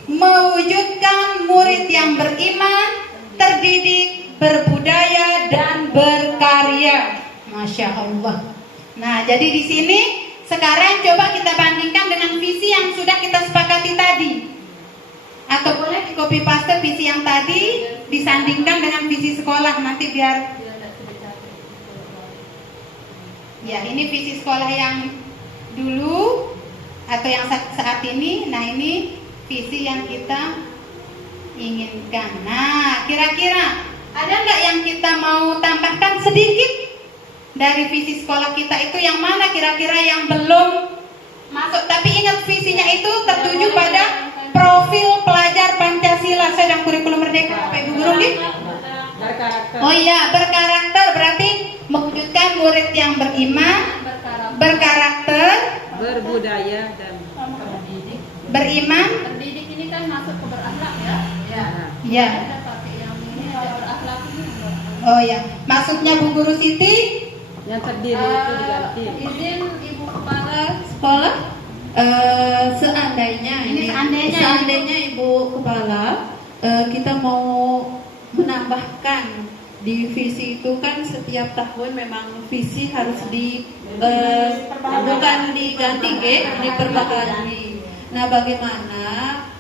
mewujudkan murid yang beriman, terdidik, berbudaya dan berkarya. Masya Allah. Nah, jadi di sini sekarang coba kita bandingkan dengan visi yang sudah kita sepakati tadi. Atau boleh di copy paste visi yang tadi disandingkan dengan visi sekolah, nanti biar ya, ini visi sekolah yang dulu atau yang saat ini. Nah, ini visi yang kita inginkan. Nah, kira-kira ada nggak yang kita mau tambahkan sedikit dari visi sekolah kita itu? Yang mana kira-kira yang belum masuk. Tapi ingat visinya itu tertuju pada profil pelajar Pancasila sedang kurikulum merdeka. Bapak Ibu guru nih? Oh iya, berkarakter berarti mewujudkan murid yang beriman, berkarakter, berbudaya dan beriman. Terdidik ini kan masuk ke berakhlak ya. Ya. Ada pakai yang ini ada berakhlak ini. Oh ya, maksudnya Bu Guru Siti yang terdiri itu diganti. Izin Ibu Kepala Sekolah, seandainya Ini seandainya, Ibu Kepala kita mau menambahkan di visi itu kan setiap tahun memang visi harus bukan diganti, diperbaharui. Nah, bagaimana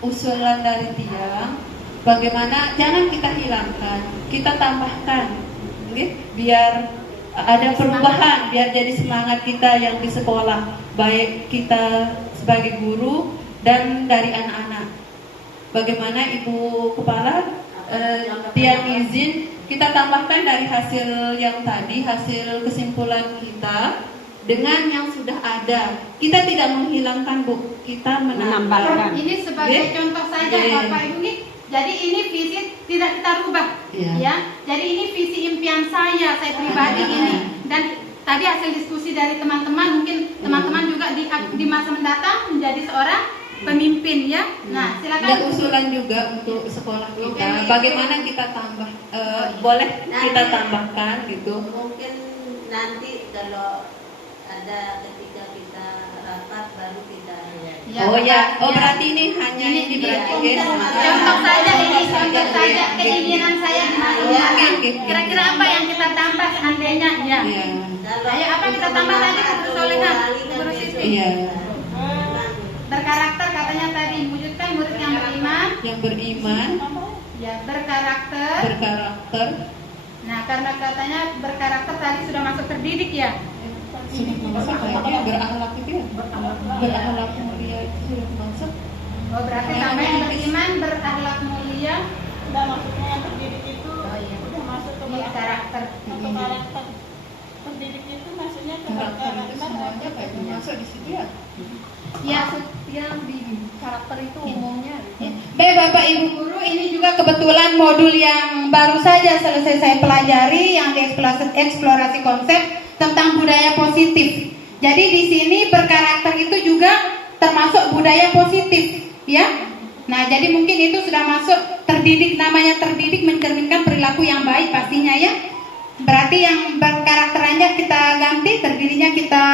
usulan dari Tiang? Bagaimana jangan kita hilangkan, kita tambahkan, biar ada perubahan, biar jadi semangat kita yang di sekolah, baik kita sebagai guru dan dari anak-anak. Bagaimana Ibu Kepala Tiang izin kita tambahkan dari hasil yang tadi, hasil kesimpulan kita dengan yang sudah ada. Kita tidak menghilangkan, Bu, kita menambahkan. Ini sebagai contoh saja Bapak Ibu nih. Jadi ini visi tidak kita rubah, ya. Jadi ini visi impian saya pribadi ini. Dan tadi hasil diskusi dari teman-teman, mungkin teman-teman juga di masa mendatang menjadi seorang pemimpin, ya. Nah, silakan. Dan usulan juga untuk sekolah kita. Bagaimana kita tambah? Boleh kita tambahkan gitu. Mungkin nanti kalau ada ketika kita rapat baru kita berarti ini hanya ini berarti contoh saja ini, contoh saja keinginan saya. Kira-kira apa yang kita tambah seandainya, ya. Ayo, apa kita tambah tadi untuk Solena, Guru Siti? Berkarakter katanya tadi, wujudkan murid yang beriman, ya, berkarakter. Nah, karena katanya berkarakter tadi sudah masuk terdidik, ya. Berakhlak itu ya, berakhlak mulia itu sudah masuk. Oh, berarti sampai yang beriman, berakhlak mulia. Udah maksudnya yang terdidik itu udah masuk ke karakter. Karakter. Terdidik itu maksudnya ke Karakter itu semuanya kayak masuk di situ ya. Ya, yang di karakter itu umumnya. Baik Bapak Ibu Guru, ini juga kebetulan modul yang baru saja selesai saya pelajari, yang eksplorasi konsep tentang budaya positif. Jadi di sini berkarakter itu juga termasuk budaya positif, ya. Nah, jadi mungkin itu sudah masuk terdidik, namanya terdidik mencerminkan perilaku yang baik pastinya, ya. Berarti yang berkarakter aja kita ganti, terdidiknya kita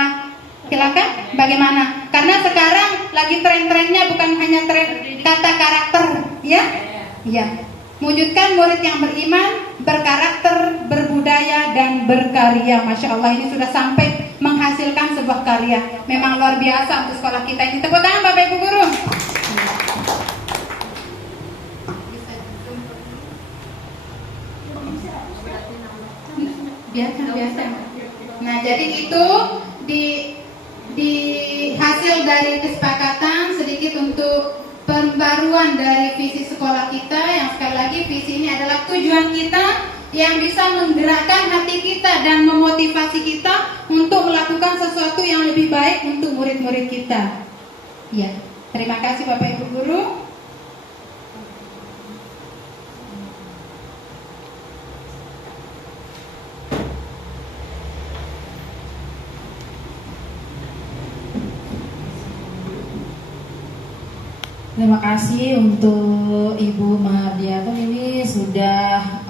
silakan. Bagaimana? Karena sekarang lagi tren-trennya bukan hanya tren kata karakter, ya. Iya. Mewujudkan murid yang beriman, berkarakter, berbudaya, dan berkarya. Masya Allah, ini sudah sampai menghasilkan sebuah karya. Memang luar biasa untuk sekolah kita ini. Tepuk tangan Bapak Ibu Guru. Biasa. Nah, jadi itu di hasil dari kesepakatan sedikit untuk pembaruan dari visi sekolah kita, yang sekali lagi visi ini adalah tujuan kita yang bisa menggerakkan hati kita dan memotivasi kita untuk melakukan sesuatu yang lebih baik untuk murid-murid kita. Ya, terima kasih Bapak Ibu Guru. Terima kasih untuk Ibu Mahardiato, ini sudah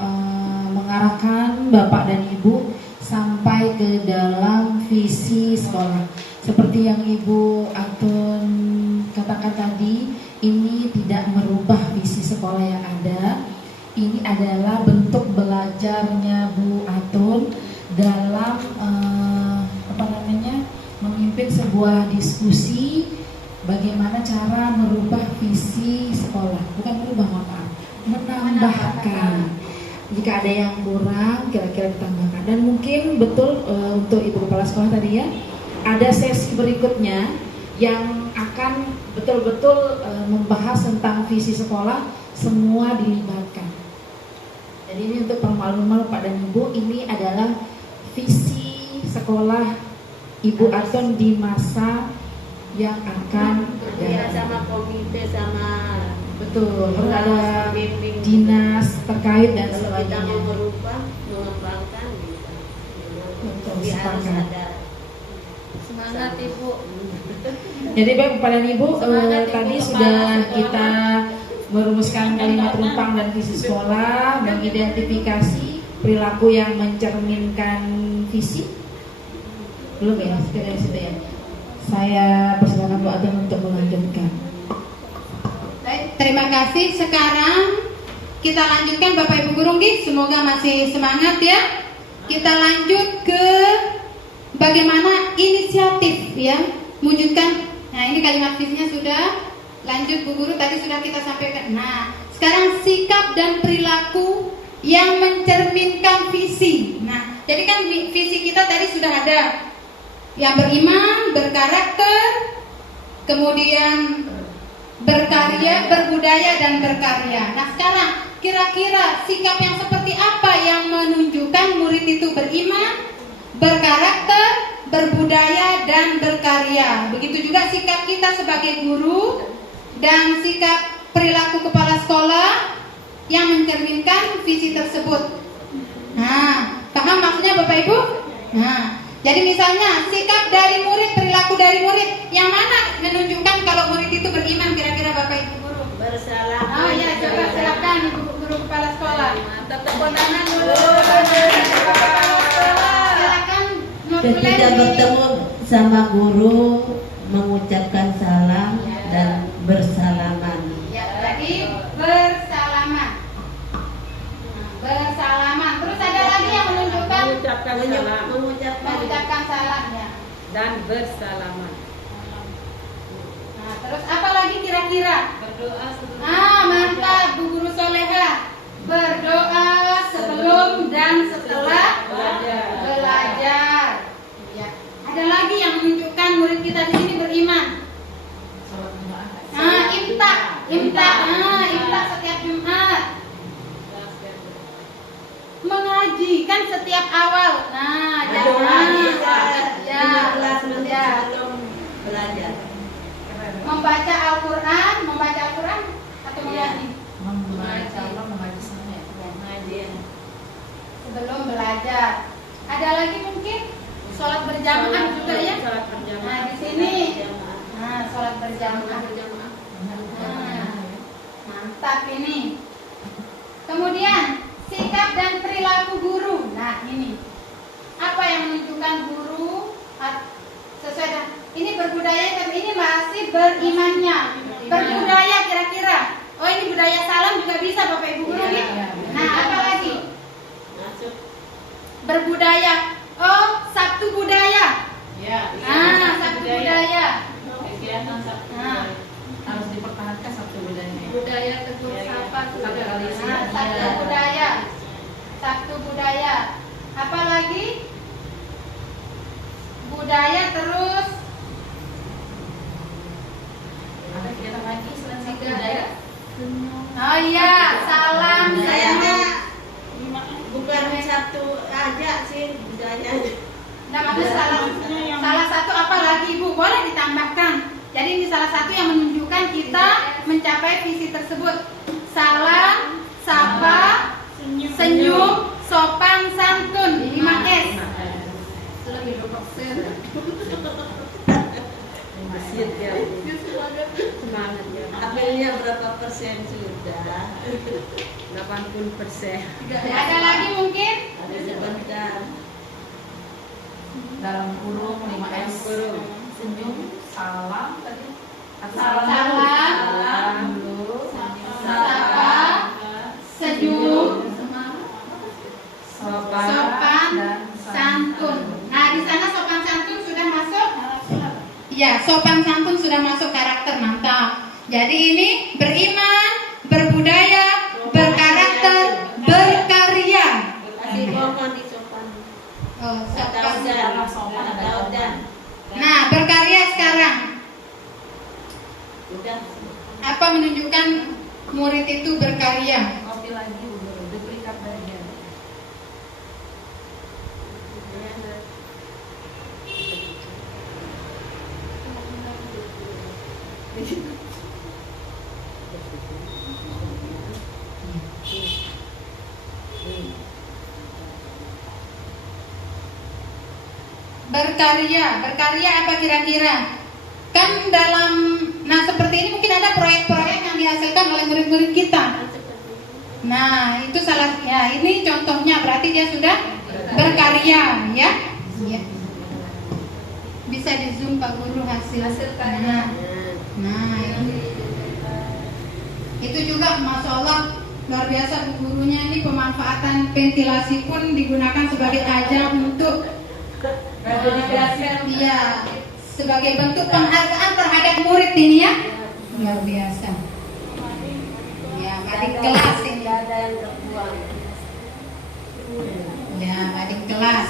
mengarahkan Bapak dan Ibu sampai ke dalam visi sekolah. Seperti yang Ibu Atun katakan tadi, ini tidak merubah visi sekolah yang ada. Ini adalah bentuk belajarnya Bu Atun dalam memimpin sebuah diskusi bagaimana cara merubah visi sekolah, bukan merubah, menambahkan. Jika ada yang kurang, kira-kira ditambahkan. Dan mungkin betul untuk Ibu Kepala Sekolah tadi ya, ada sesi berikutnya yang akan betul-betul membahas tentang visi sekolah, semua dilibatkan. Jadi ini untuk permakluman Pak dan Ibu, ini adalah visi sekolah Ibu Atun di masa yang akan Ya, ada. sama komite sama Betul, harus ada bimbing. dinas terkait dan Kalau kita mau sebagainya. merubah, mengembangkan bisa. Betul, Tapi harus sepakat. ada Semangat Ibu. Jadi Bapak dan Ibu, Semangat, Ibu tadi Kepala sudah Sekolah. kita merumuskan kalimat rumpang dan visi sekolah, mengidentifikasi perilaku yang mencerminkan visi. Belum ya, sekedar situ ya. Saya persilakan Bu Atem untuk melanjutkan. Baik, terima kasih. Sekarang kita lanjutkan Bapak Ibu guru nggih, semoga masih semangat ya. Kita lanjut ke bagaimana inisiatif ya, mewujudkan. Nah, ini kalimat visinya sudah. Lanjut Bu Guru, tadi sudah kita sampaikan. Nah, sekarang sikap dan perilaku yang mencerminkan visi. Nah, jadi kan visi kita tadi sudah ada. Yang beriman, berkarakter, kemudian berkarya, berbudaya dan berkarya. Nah, sekarang kira-kira sikap yang seperti apa yang menunjukkan murid itu beriman, berkarakter, berbudaya dan berkarya. Begitu juga sikap kita sebagai guru dan sikap perilaku kepala sekolah yang mencerminkan visi tersebut. Nah, paham maksudnya Bapak Ibu? Nah, jadi misalnya sikap dari murid, perilaku dari murid, yang mana menunjukkan kalau murid itu beriman kira-kira Bapak Ibu guru? bersalah. Oh ya, coba silakan Ibu guru kepala sekolah. Mantap, tepuk tangan dulu. Silakan Ketika bertemu sama guru, mengucapkan salam dan bersalaman. Ya, tadi bersalaman. Nah, bersalaman. Terus ada lagi yang menunjukkan Mengucapkan salam mengucapkan salam ya. dan bersalaman. Nah, terus apa lagi kira-kira? Berdoa sebelum Mantap Bu Guru Soleha. Berdoa sebelum dan setelah belajar. Ya. Ada lagi yang menunjukkan murid kita di sini beriman. Imtak setiap Jumat. Mengaji kan setiap awal. Nah, jangan ya. Sebelum belajar. Membaca Al-Quran atau mengaji? Sebelum belajar. Ada lagi mungkin sholat berjamaah juga ya. Salat berjamaah. Nah, di sini. Nah, sholat berjamaah. Nah, mantap ini. Kemudian sikap dan perilaku guru. Nah, ini apa yang menunjukkan guru sesuai dengan ini berbudaya, tapi ini masih berimannya. Berbudaya kira-kira. Oh, ini budaya salam juga bisa Bapak Ibu guru nih. Nah, apa lagi? Masuk. Berbudaya. Oh, Sabtu budaya. Sabtu budaya. Nah, Harus dipertahankan satu budaya. budaya tegur sapa Sabtu budaya. Sabtu budaya. Apa lagi? Budaya terus. Ada kita lagi selain satu Budaya. budaya. Oh iya, salam Budayanya saya. bukan satu aja sih budayanya. Nah, maksudnya salah satu apa lagi Ibu? Boleh ditambahkan. Jadi ini salah satu yang menunjukkan kita mencapai visi tersebut. Salam, sapa, senyum, sopan, santun. 5S. lebih berpersen. Masjid ya. Semangat ya. Ambilnya berapa persen sudah? 80%. Ada lagi mungkin? Ada sebentar. Dalam kurung 5S. Senyum, salam tadi. Salam, dulu. sapa, senyum, sopan, santun. Nah, di sana sopan santun sudah masuk? Iya, sopan santun sudah masuk karakter, mantap. Jadi ini beriman, berbudaya, berkarakter, berkarya. Kasih pohon di sopan. Oh, Atau sopan. dan. Nah, berkarya sekarang. Udah. Apa menunjukkan murid itu berkarya? Kopi lagi Bu Guru, duplikat bagian. Berkarya apa kira-kira? Kan seperti ini mungkin ada proyek-proyek yang dihasilkan oleh murid-murid kita. Nah, itu salah ya. Ini contohnya, berarti dia sudah berkarya, ya. Ya. Bisa di zoom Pak Guru hasil karya. Nah, itu juga Masya Allah luar biasa Bu gurunya. Ini pemanfaatan ventilasi pun digunakan sebagai ajang untuk iya, sebagai bentuk penghargaan terhadap murid ini ya. Luar biasa. Ya, adik kelas ini. Ya, adik kelas.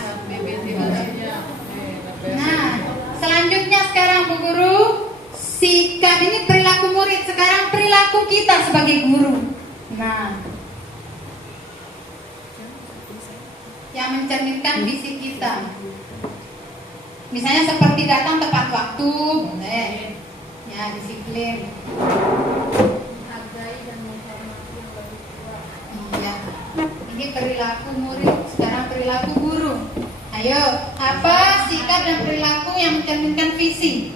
Nah, selanjutnya sekarang Bu Guru, sikap ini perilaku murid, sekarang perilaku kita sebagai guru. Nah, yang mencerminkan visi kita. Misalnya seperti datang tepat waktu, boleh. Ya, disiplin. Hargai dan menghormati yang lebih tua. Iya. Ini perilaku murid, sekarang perilaku guru. Ayo, apa sikap dan perilaku yang mencerminkan visi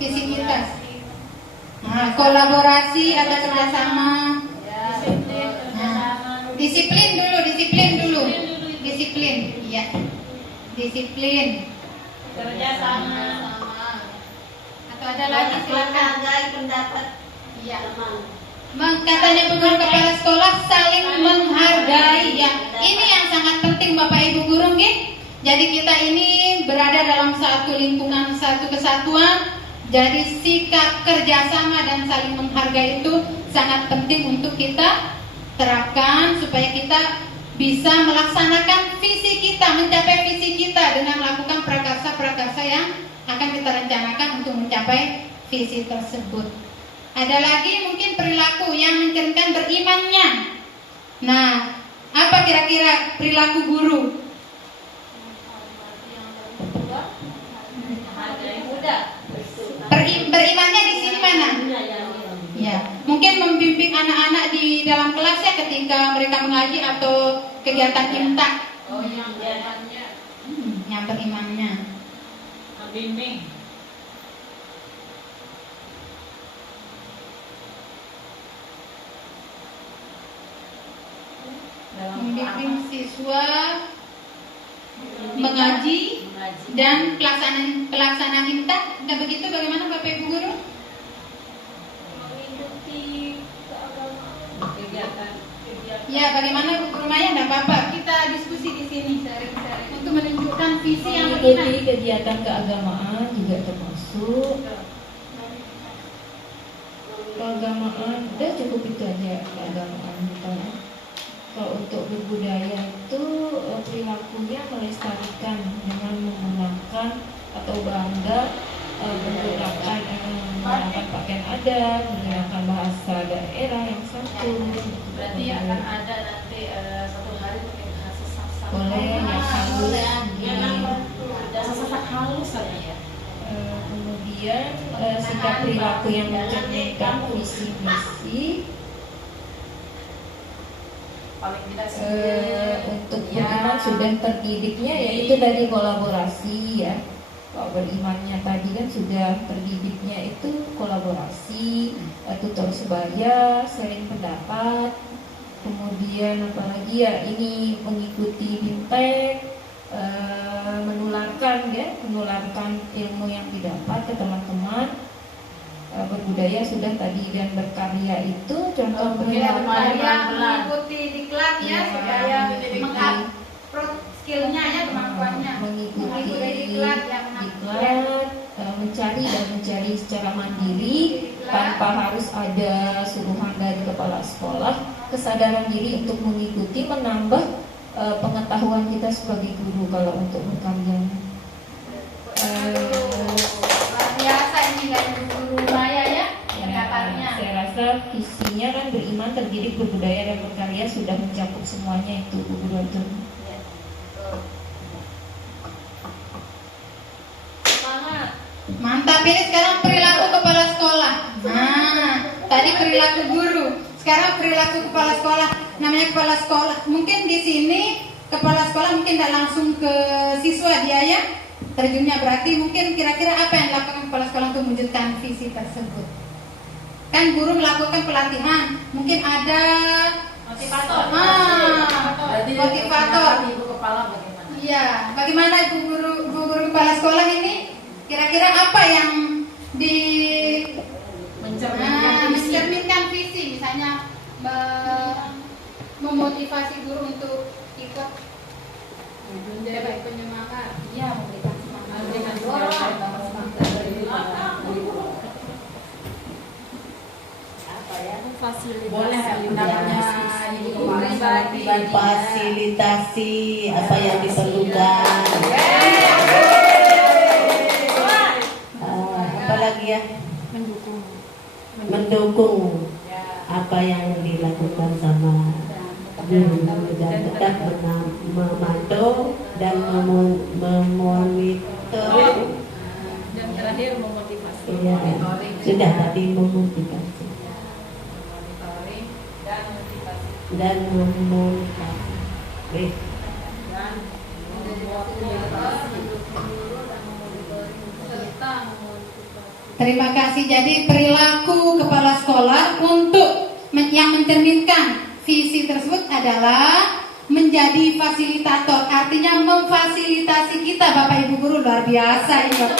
kita? Nah, kolaborasi atau kerjasama. Nah, disiplin dulu. Iya. Disiplin. Kerjasama. Atau ada lagi silakan. Menghargai pendapat. Iya. Katanya Bu Guru kepala sekolah saling menghargai ya. Ini yang sangat penting Bapak Ibu guru nggih. Jadi kita ini berada dalam satu lingkungan, satu kesatuan. Jadi sikap kerjasama dan saling menghargai itu sangat penting untuk kita terapkan supaya kita bisa melaksanakan visi kita, mencapai visi kita dengan melakukan prakarsa-prakarsa yang akan kita rencanakan untuk mencapai visi tersebut. Ada lagi mungkin perilaku yang mencerminkan berimannya. Nah, apa kira-kira perilaku guru? Berimannya di sini mana? Ya, mungkin membimbing anak-anak di dalam kelas ya ketika mereka mengaji atau kegiatan imtak. Oh, yang berimannya. Yang berimannya. Membimbing. Membimbing siswa mengaji dan pelaksanaan imtak. Nah, begitu bagaimana Bapak Ibu guru? Mengikuti kegiatan. Ya, bagaimana Bu Guru Maya? Tidak apa-apa, kita diskusi di sini untuk menunjukkan visi yang Mengikuti benar. kegiatan keagamaan juga termasuk. Keagamaan, udah cukup itu aja keagamaan kita. Kalau untuk berbudaya itu perilakunya melestarikan dengan menggunakan atau bangga menggunakan pakaian adat, menggunakan bahasa daerah yang satu. Berarti akan ada nanti satu hari pakai bahasa Sasak. Boleh yang halus. Bahasa Sasak halus saja ya. Kemudian sikap perilaku yang mencerminkan visi misi. Paling tidak Untuk beriman sudah terdidiknya yaitu dari kolaborasi ya. Kalau berimannya tadi kan sudah terdidiknya itu kolaborasi, tutor sebaya, sharing pendapat, kemudian apalagi ya ini mengikuti bimtek, menularkan ilmu yang didapat ke teman-teman. Berbudaya sudah tadi dan berkarya itu contoh Mengikuti diklat ya supaya mengupload skillnya ya kemampuannya. Mengikuti diklat, mencari secara mandiri tanpa harus ada suruhan dari kepala sekolah. Kesadaran diri untuk mengikuti menambah pengetahuan kita sebagai guru kalau untuk berkarya. Biasa ini dari guru Maya ya pendapatnya. Saya rasa visinya kan beriman, terdidik, berbudaya dan berkarya sudah mencakup semuanya itu Bu Guru itu. Mantap, ini sekarang perilaku kepala sekolah. Nah, tadi perilaku guru, sekarang perilaku kepala sekolah. Namanya kepala sekolah. Mungkin di sini kepala sekolah mungkin tidak langsung ke siswa dia ya, terjunnya, berarti mungkin kira-kira apa yang dilakukan kepala sekolah untuk mewujudkan visi tersebut? Kan guru melakukan pelatihan, mungkin ada Motivator. Motivator. Ibu kepala bagaimana? Iya, bagaimana ibu guru kepala sekolah ini? Kira-kira apa yang mencerminkan visi, misalnya memotivasi guru untuk ikut menjadi penyemangat, iya, memberikan semangat, memberikan Boleh namanya ibu pribadi. Fasilitasi apa yang diperlukan. Apalagi ya? Mendukung apa yang dilakukan sama guru dan tetap memantau dan memonitor. Dan terakhir memotivasi. Iya, sudah tadi memotivasi dan memotivasi. Terima kasih. Jadi perilaku kepala sekolah untuk yang mencerminkan visi tersebut adalah menjadi fasilitator, artinya memfasilitasi kita, Bapak Ibu guru, luar biasa ini.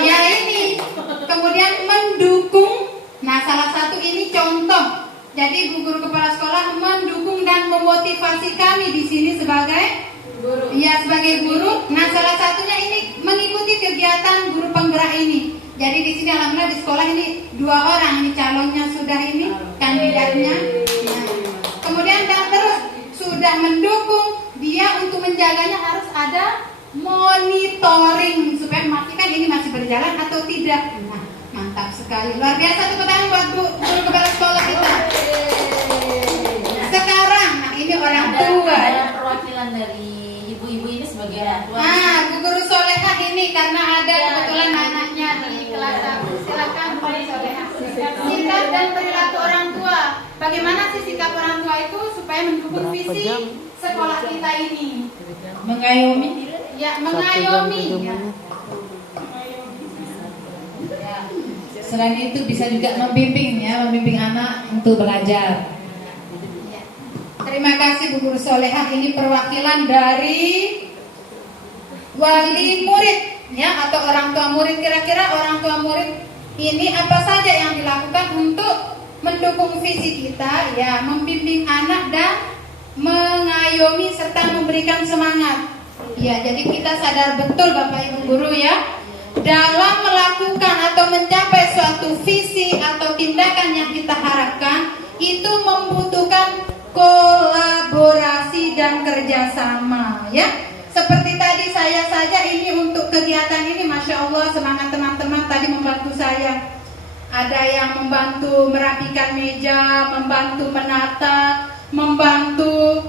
Ya ini. Kemudian mendukung. Nah, salah satu ini contoh. Jadi Bu Guru Kepala Sekolah mendukung dan memotivasi kami di sini sebagai guru. Ya, sebagai guru. Nah, salah satunya ini mengikuti kegiatan guru penggerak ini. Jadi di sini alhamdulillah di sekolah ini 2 orang, ini calonnya sudah ini, kandidatnya. Nah, kemudian dan terus sudah mendukung dia untuk menjaganya harus ada monitoring supaya memastikan ini masih berjalan atau tidak. Nah, mantap sekali, luar biasa, tepuk tangan buat guru kepala sekolah kita. Sekarang, nah ini orang tua. Ada perwakilan dari ibu-ibu ini sebagai orang tua. Nah, Bu Guru Solehah ini karena ada kebetulan anaknya di kelas 1. Silakan Bu Guru Solehah. Sikap dan perilaku orang tua. Bagaimana sih sikap orang tua itu supaya mendukung visi sekolah kita ini? Mengayomi. Ya, mengayomi. Ya. Selain itu bisa juga membimbing anak untuk belajar. Ya. Terima kasih Bu Guru Solehah. Ini perwakilan dari wali murid ya atau orang tua murid. Kira-kira orang tua murid ini apa saja yang dilakukan untuk mendukung visi kita, ya, membimbing anak dan mengayomi serta memberikan semangat. Ya, jadi kita sadar betul Bapak Ibu guru ya, dalam melakukan atau mencapai suatu visi atau tindakan yang kita harapkan itu membutuhkan kolaborasi dan kerjasama ya. Seperti tadi saya saja ini untuk kegiatan ini Masya Allah semangat teman-teman tadi membantu saya. Ada yang membantu merapikan meja, membantu menata, membantu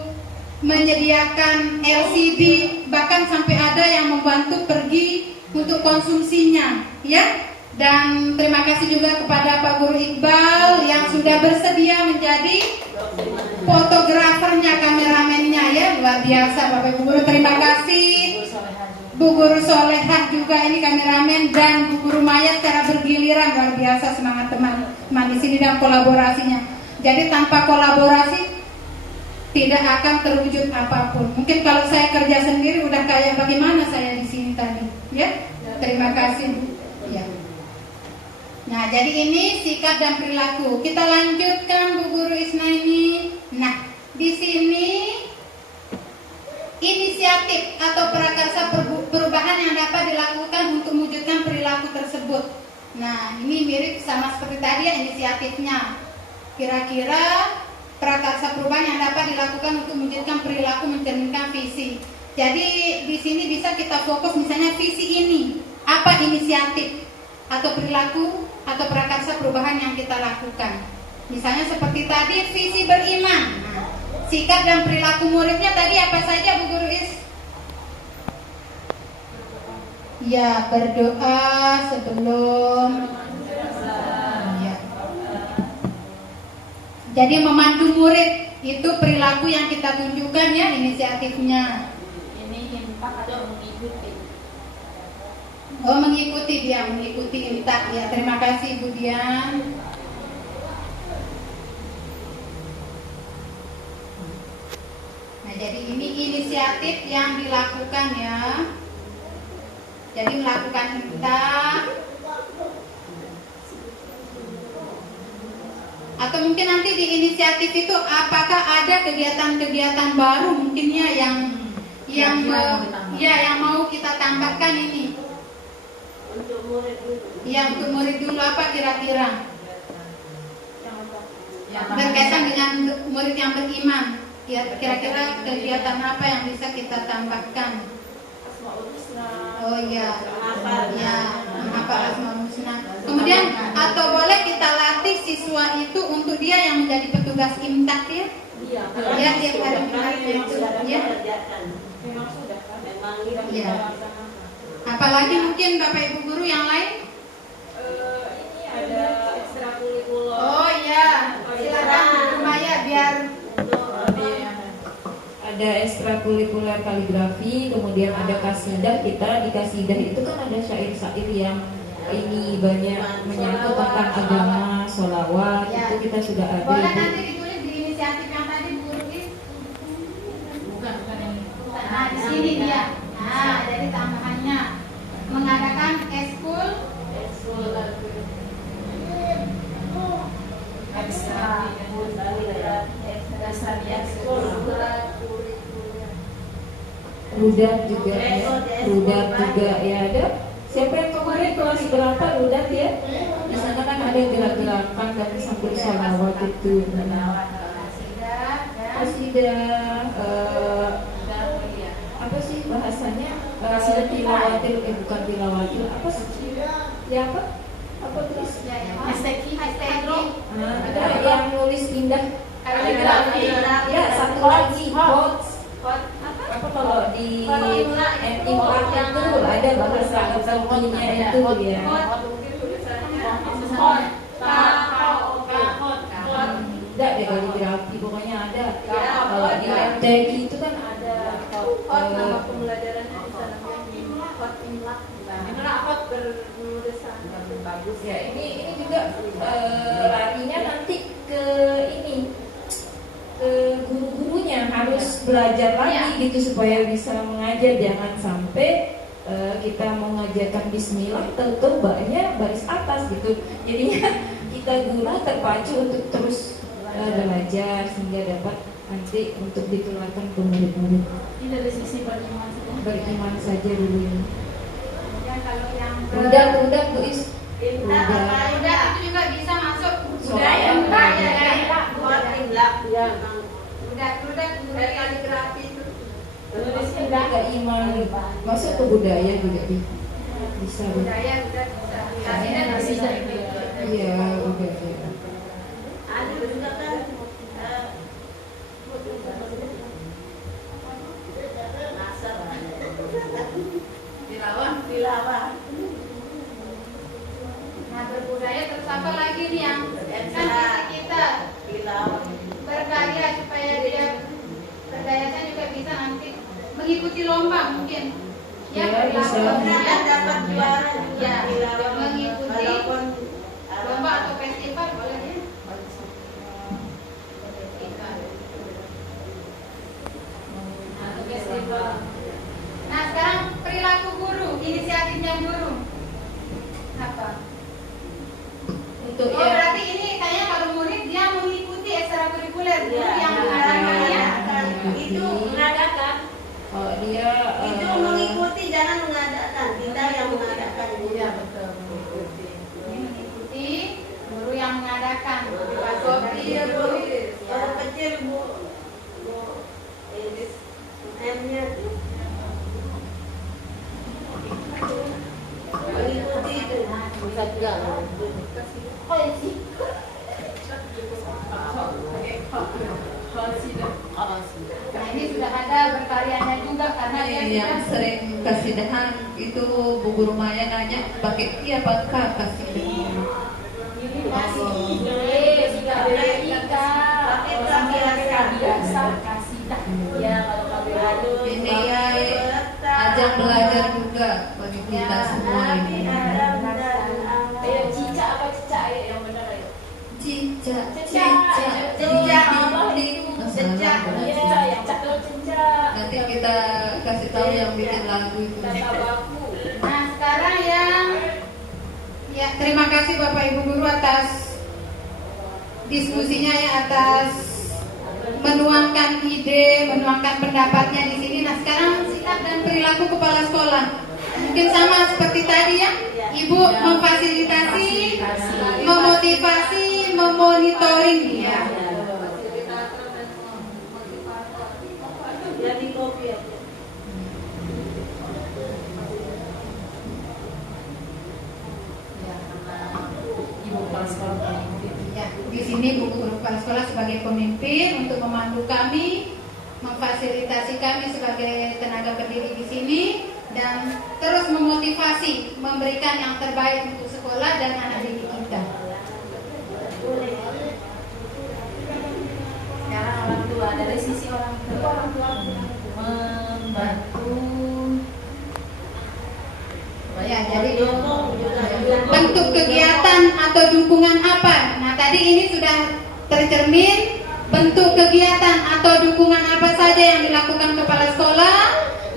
menyediakan LCD, bahkan sampai ada yang membantu pergi untuk konsumsinya ya. Dan terima kasih juga kepada Pak Guru Iqbal yang sudah bersedia menjadi fotografernya, kameramennya ya, luar biasa Bapak Ibu guru. Terima kasih Bu Guru Solehah juga ini kameramen, dan Bu Guru Maya secara bergiliran, luar biasa semangat teman-teman di sini dan kolaborasinya. Jadi tanpa kolaborasi tidak akan terwujud apapun. Mungkin kalau saya kerja sendiri udah kayak bagaimana saya di sini tadi ya. Terima kasih Bu. Ya. Nah, jadi ini sikap dan perilaku. Kita lanjutkan Bu Guru Isnaini. Nah, di sini inisiatif atau prakarsa perubahan yang dapat dilakukan untuk mewujudkan perilaku tersebut. Nah, ini mirip sama seperti tadi ya inisiatifnya. Kira-kira prakarsa perubahan yang dapat dilakukan untuk mewujudkan perilaku mencerminkan visi. Jadi di sini bisa kita fokus misalnya visi ini. Apa inisiatif atau perilaku atau prakarsa perubahan yang kita lakukan. Misalnya seperti tadi visi beriman. Nah, sikap dan perilaku muridnya tadi apa saja Bu Guru Is? Ya, berdoa sebelum ya. Jadi memandu murid itu perilaku yang kita tunjukkan ya inisiatifnya. Ini impak atau mengikuti. Oh, mengikuti dia, mengikuti imtak ya. Terima kasih Ibu Dian. Nah, jadi ini inisiatif yang dilakukan ya. Jadi melakukan imtak. Atau mungkin nanti di inisiatif itu apakah ada kegiatan-kegiatan baru mungkinnya yang mau kita tambahkan ini. Untuk murid dulu. Ya, untuk murid dulu apa kira-kira? Berkaitan dengan murid yang beriman. Ya, kira-kira kegiatan apa yang bisa kita tambahkan? Oh iya, ya, menghafal Asmaul Husna. Kemudian atau boleh kita latih siswa itu untuk dia yang menjadi petugas imtak ya? Ya, tiap hari itu ya. Memang sudah kan? Memang Ya. Apalagi mungkin Bapak Ibu guru yang lain? Ini ada ekstrakurikuler. Oh iya, silakan Bu Maya biar ada ekstrakurikuler kaligrafi, kemudian ada kasidah. Kita di kasidah itu kan ada syair-syair yang ini banyak menyangkut tentang agama, sholawat, Ya. itu kita sudah ada. boleh Ibu. nanti ditulis di inisiatif yang tadi Bu Ruki. Bukan ini. Nah, di sini dia. Nah, jadi tambahannya mengadakan eskul Rudat juga ya, rudat juga ya ada. Siapa yang kemarin kelas berapa rudat ya? Di sana kan ada gerak-gerakan dan sambil sholawat itu. Kasidah, apa sih bahasanya? Tilawatil, bukan tilawatil, apa sih? Ya apa? Apa tulis? hashtag Ada yang nulis indah. kaligrafi. Ya, satu lagi quotes. Apa kalau di imlak itu ada bahasa tertentunya itu ya. Tidak deh kaligrafi, pokoknya ada. Kalau di MTQ itu kan ada Nama pembelajarannya bisa namanya hot imlak. Imlak hot bernulisan. bagus ya. Ini juga larinya nanti ke ini, ke guru-gurunya harus belajar lagi gitu supaya bisa mengajar. Jangan sampai kita mau mengajarkan bismillah tentu baknya baris atas gitu. Jadinya kita guru terpacu untuk terus belajar sehingga dapat nanti untuk ditularkan ke murid-murid. Ini dari sisi beriman saja. Beriman saja dulu ini. Ya, kalau yang Udah tulis. udah itu juga bisa masuk Budaya. udah kaligrafi itu. Ke iman masuk ke budaya juga bisa. Budaya udah bisa. Kasidah bisa. Iya udah ya. Ada juga kan nasab tilawah. Nah, berbudaya terus apa lagi nih yang kan kita Tilawah. berkarya supaya dia berdayanya juga bisa nanti mengikuti lomba mungkin. Ya, berlaku. bisa. Kemudian dapat juara juga Ya, tilawah. mengikuti Walaupun lomba atau festival boleh ya. Nah, sekarang perilaku guru, inisiatifnya guru. Apa? Untuk Oh, berarti ini kayaknya kalau murid dia mengikuti ekstrakurikuler guru yang mengadakannya. itu mengadakan. kalau dia Itu mengikuti, jangan mengadakan. Kita yang mengadakan. Iya betul. Ini mengikuti guru yang mengadakan. Iya Bu, kalau kecil Bu, M-nya tuh mengikuti itu. Nah, ini sudah ada berkaryanya juga karena dia Yang sudah sering kasidahan itu Bu Guru Maya nanya pakai i apakah kasidahan? Ini ya ajang belajar juga bagi kita semua ini. lagu itu. Nah, sekarang ya terima kasih Bapak Ibu guru atas diskusinya ya, atas menuangkan ide, menuangkan pendapatnya di sini. Nah, sekarang sikap dan perilaku kepala sekolah. Mungkin sama seperti tadi ya, Ibu memfasilitasi, memotivasi, memonitoring dia. Jadi kopi aja. Ibu kepala sekolah pemimpin. Ya, di sini Bu Guru Kepala Sekolah sebagai pemimpin untuk memandu kami, memfasilitasi kami sebagai tenaga pendidik di sini, dan terus memotivasi, memberikan yang terbaik untuk sekolah dan anak didik kita. Sekarang orang tua, dari sisi orang tua membantu. Ya, jadi bentuk kegiatan atau dukungan apa? Nah, tadi ini sudah tercermin bentuk kegiatan atau dukungan apa saja yang dilakukan kepala sekolah,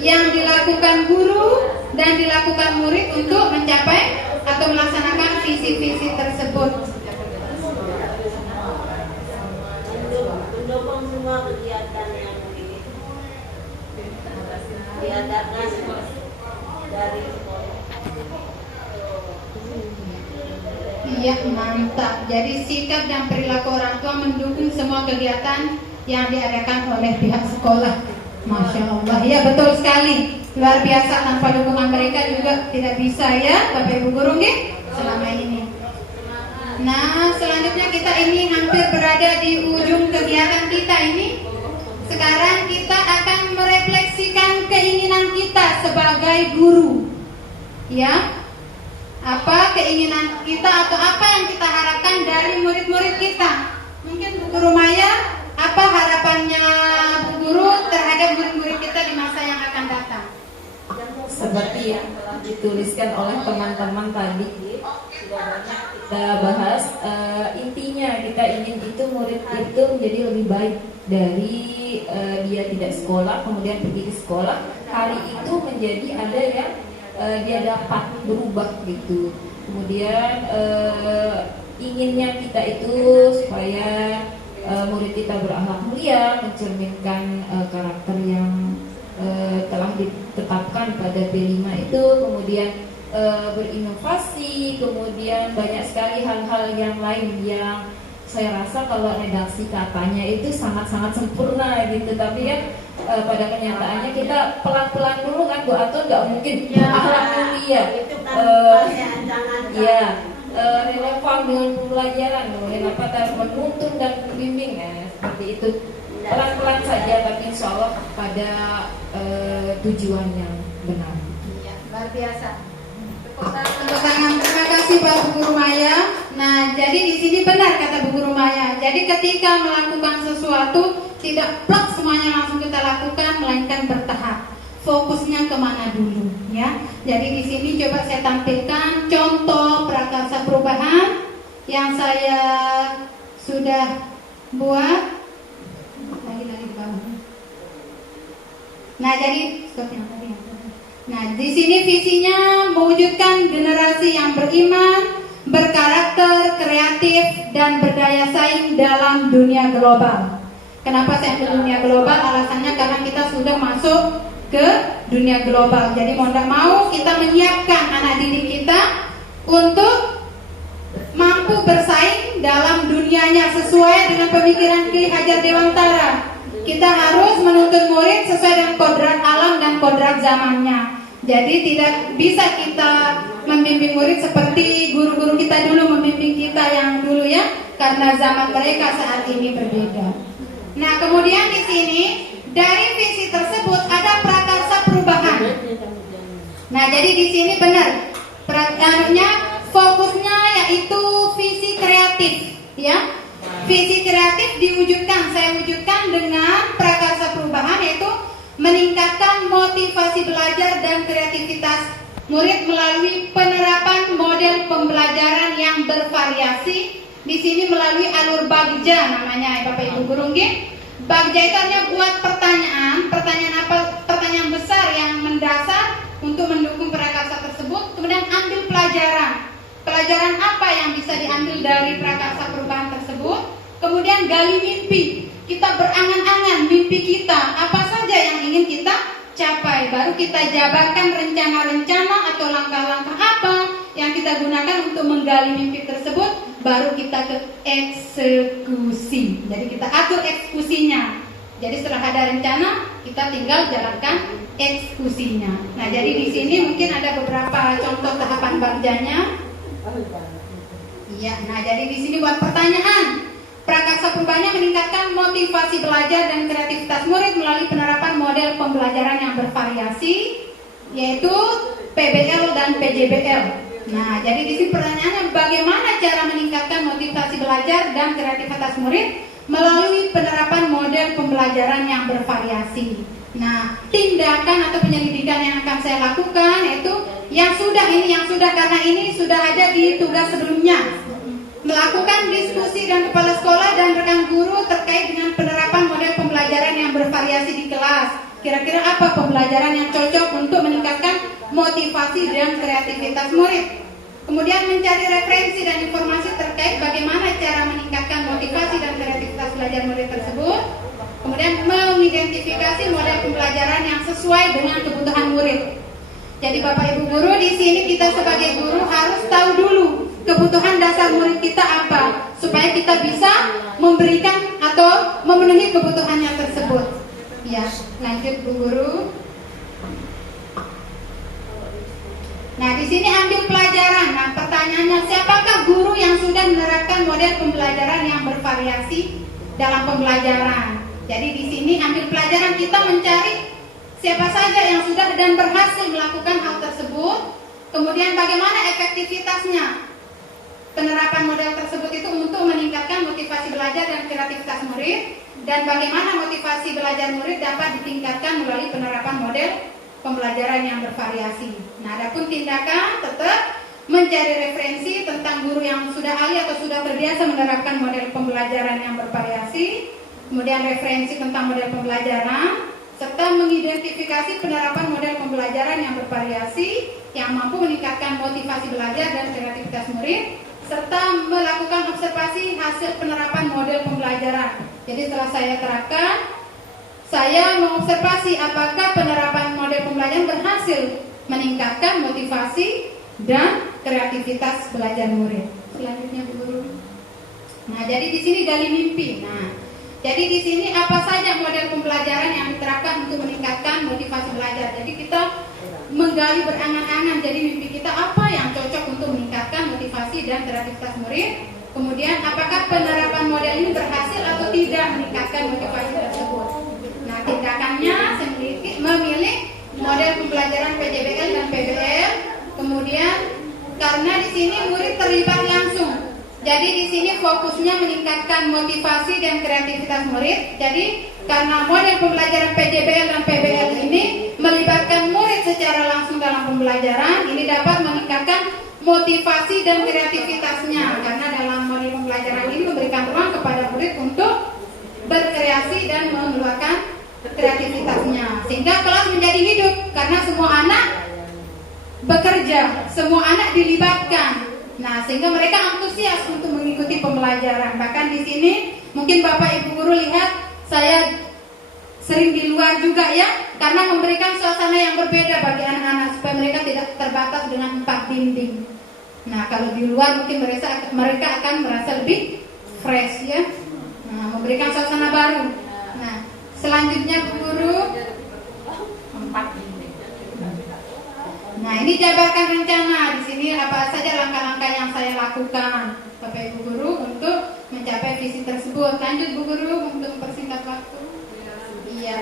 yang dilakukan guru, dan dilakukan murid untuk mencapai atau melaksanakan visi-visi tersebut. Mendukung semua kegiatan yang diadakan dari sekolah. Iya, mantap. Jadi sikap dan perilaku orang tua mendukung semua kegiatan yang diadakan oleh pihak sekolah. Masya Allah, ya betul sekali. Luar biasa, tanpa dukungan mereka juga tidak bisa ya Bapak Ibu guru nih selama ini. Nah, selanjutnya kita ini hampir berada di ujung kegiatan kita ini. Sekarang kita akan merefleksikan keinginan kita sebagai guru. Ya, apa keinginan kita atau apa yang kita harapkan dari murid-murid kita. Mungkin Bu Guru Maya, apa harapannya Bu Guru terhadap murid-murid kita di masa yang akan datang? Seperti yang telah dituliskan oleh teman-teman tadi, sudah banyak kita bahas. Intinya kita ingin itu murid itu menjadi lebih baik dari dia tidak sekolah, kemudian pergi ke sekolah. Hari itu menjadi ada yang dia dapat berubah gitu. Kemudian inginnya kita itu supaya murid kita berakhlak mulia, mencerminkan karakter yang telah ditetapkan pada B5 itu, kemudian berinovasi, kemudian banyak sekali hal-hal yang lain yang saya rasa kalau redaksi katanya itu sangat-sangat sempurna gitu, tapi ya pada kenyataannya kita pelan-pelan dulu kan Bu Atun, nggak mungkin akhlak mulia relevan dengan pembelajaran, kemudian apa harus menuntun dan membimbing seperti itu, pelan-pelan saja tapi insya Allah pada tujuan yang benar. Ya, luar biasa. Tepuk tangan, terima kasih Pak Bu Guru Maya. Nah, jadi di sini benar kata Bu Guru Maya. Jadi ketika melakukan sesuatu tidak plak semuanya langsung kita lakukan, melainkan bertahap. Fokusnya kemana dulu, ya? Jadi di sini coba saya tampilkan contoh prakarsa perubahan yang saya sudah buat. Lagi di bawah. Nah, jadi stop yang tadi. Nah, di sini visinya mewujudkan generasi yang beriman, berkarakter, kreatif, dan berdaya saing dalam dunia global. Kenapa saya ke dunia global? Alasannya karena kita sudah masuk ke dunia global. Jadi mau tidak mau kita menyiapkan anak didik kita untuk mampu bersaing dalam dunianya sesuai dengan pemikiran Ki Hajar Dewantara. Kita harus menuntun murid sesuai dengan kodrat alam dan kodrat zamannya. Jadi tidak bisa kita membimbing murid seperti guru-guru kita dulu membimbing kita yang dulu ya, karena zaman mereka saat ini berbeda. Nah, kemudian di sini dari visi tersebut ada prakarsa perubahan. Nah, jadi di sini benar fokusnya yaitu visi kreatif, ya. Visi kreatif diwujudkan, saya wujudkan dengan prakarsa perubahan, yaitu meningkatkan motivasi belajar dan kreativitas murid melalui penerapan model pembelajaran yang bervariasi. Di sini melalui alur bagja namanya, Bapak Ibu guru nggih. Bagja itu artinya buat pertanyaan. Pertanyaan apa? Pertanyaan pertanyaan besar yang mendasar untuk mendukung prakarsa tersebut. Kemudian ambil pelajaran. Pelajaran apa yang bisa diambil dari prakarsa perubahan tersebut? Kemudian gali mimpi. Kita berangan-angan mimpi kita, apa saja yang ingin kita capai. Baru kita jabarkan rencana-rencana atau langkah-langkah apa yang kita gunakan untuk menggali mimpi tersebut. Baru kita ke eksekusi. Jadi kita atur eksekusinya. Jadi setelah ada rencana, kita tinggal jalankan eksekusinya. Nah, jadi di sini mungkin ada beberapa contoh tahapan bagjanya. Iya, nah jadi di sini buat pertanyaan. Prakarsa perubahannya meningkatkan motivasi belajar dan kreativitas murid melalui penerapan model pembelajaran yang bervariasi, yaitu PBL dan PJBL. Nah, jadi di sini pertanyaannya, bagaimana cara meningkatkan motivasi belajar dan kreativitas murid melalui penerapan model pembelajaran yang bervariasi. Nah, tindakan atau penyelidikan yang akan saya lakukan yaitu yang sudah karena ini sudah ada di tugas sebelumnya. Melakukan diskusi dengan kepala sekolah dan rekan guru terkait dengan penerapan model pembelajaran yang bervariasi di kelas. Kira-kira apa pembelajaran yang cocok untuk meningkatkan motivasi dan kreativitas murid. Kemudian mencari referensi dan informasi terkait bagaimana cara meningkatkan motivasi dan kreativitas belajar murid tersebut. Kemudian mengidentifikasi model pembelajaran yang sesuai dengan kebutuhan murid. Jadi Bapak Ibu guru, di sini kita sebagai guru harus tahu dulu kebutuhan dasar murid kita apa, supaya kita bisa memberikan atau memenuhi kebutuhannya tersebut. Ya, lanjut Bu Guru. Nah, di sini ambil pelajaran. Nah, pertanyaannya, siapakah guru yang sudah menerapkan model pembelajaran yang bervariasi dalam pembelajaran? Jadi di sini ambil pelajaran, kita mencari siapa saja yang sudah dan berhasil melakukan hal tersebut. Kemudian bagaimana efektivitasnya penerapan model tersebut itu untuk meningkatkan motivasi belajar dan kreativitas murid, dan bagaimana motivasi belajar murid dapat ditingkatkan melalui penerapan model pembelajaran yang bervariasi. Nah, adapun tindakan tetap mencari referensi tentang guru yang sudah ahli atau sudah terbiasa menerapkan model pembelajaran yang bervariasi, kemudian referensi tentang model pembelajaran, serta mengidentifikasi penerapan model pembelajaran yang bervariasi yang mampu meningkatkan motivasi belajar dan kreativitas murid, serta melakukan observasi hasil penerapan model pembelajaran. Jadi setelah saya terapkan, saya mengobservasi apakah penerapan model pembelajaran berhasil meningkatkan motivasi dan kreativitas belajar murid. Selanjutnya Bu Guru. Nah, jadi di sini gali mimpi. Nah, jadi di sini apa saja model pembelajaran yang diterapkan untuk meningkatkan motivasi belajar. Jadi kita menggali berangan-angan. Jadi mimpi kita apa yang cocok untuk meningkatkan motivasi dan kreativitas murid. Kemudian apakah penerapan model ini berhasil atau tidak meningkatkan motivasi tersebut. Nah, tindakannya memilih model pembelajaran PJBL dan PBL. Kemudian karena di sini murid terlibat langsung. Jadi di sini fokusnya meningkatkan motivasi dan kreativitas murid. Jadi karena model pembelajaran PJBL dan PBL ini melibatkan murid secara langsung dalam pembelajaran, ini dapat meningkatkan motivasi dan kreativitasnya. Karena dalam model pembelajaran ini memberikan ruang kepada murid untuk berkreasi dan mengeluarkan kreativitasnya, sehingga kelas menjadi hidup karena semua anak bekerja, semua anak dilibatkan. Nah, sehingga mereka antusias untuk mengikuti pembelajaran. Bahkan di sini mungkin Bapak Ibu guru lihat saya sering di luar juga ya, karena memberikan suasana yang berbeda bagi anak-anak supaya mereka tidak terbatas dengan 4 dinding. Nah, kalau di luar mungkin mereka akan merasa lebih fresh ya. Nah, memberikan suasana baru. Nah, selanjutnya Bu Guru. Nah, ini jabarkan rencana. Di sini apa saja langkah-langkah yang saya lakukan Bapak Ibu guru untuk mencapai visi tersebut. Lanjut Bu Guru untuk mempersingkat waktu. Iya.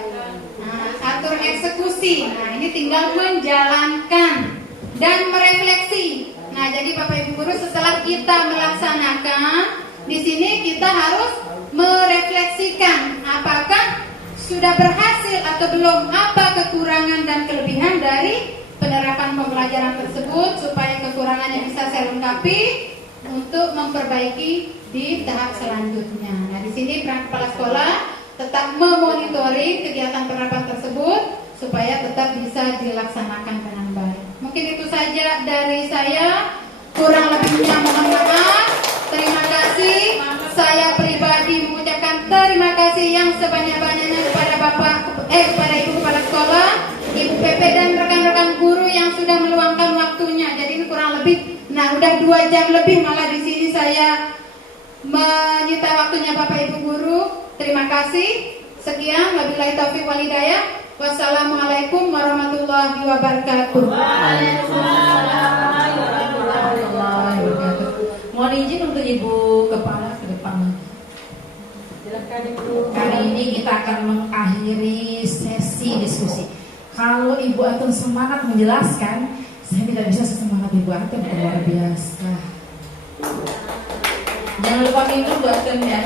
Nah, atur eksekusi. Nah, ini tinggal menjalankan dan merefleksi. Nah, jadi Bapak Ibu guru, setelah kita melaksanakan, di sini kita harus merefleksikan apakah sudah berhasil atau belum, apa kekurangan dan kelebihan dari penerapan pembelajaran tersebut, supaya kekurangannya bisa saya lengkapi untuk memperbaiki di tahap selanjutnya. Nah, di sini peran kepala sekolah tetap memonitoring kegiatan penerapan tersebut supaya tetap bisa dilaksanakan dengan baik. Mungkin itu saja dari saya, kurang lebihnya mohon maaf. Terima kasih. Saya pribadi mengucapkan terima kasih yang sebanyak-banyaknya kepada kepada Ibu Kepala Sekolah, Ibu PP dan rekan-rekan guru yang sudah meluangkan waktunya. Jadi ini kurang lebih, udah 2 jam lebih malah di sini saya menyita waktunya Bapak Ibu guru. Terima kasih. Sekian, wabillahi taufiq wal hidayah. Wassalamualaikum warahmatullahi wabarakatuh. Mohon izin untuk Ibu Kepala ke depan. Silakan Ibu. Kali ini kita akan mengakhiri sesi diskusi. Kalau Ibu Atun semangat menjelaskan, saya tidak bisa sesemangat Ibu Atun, luar biasa. Jangan lupa minum Bu Atun ya.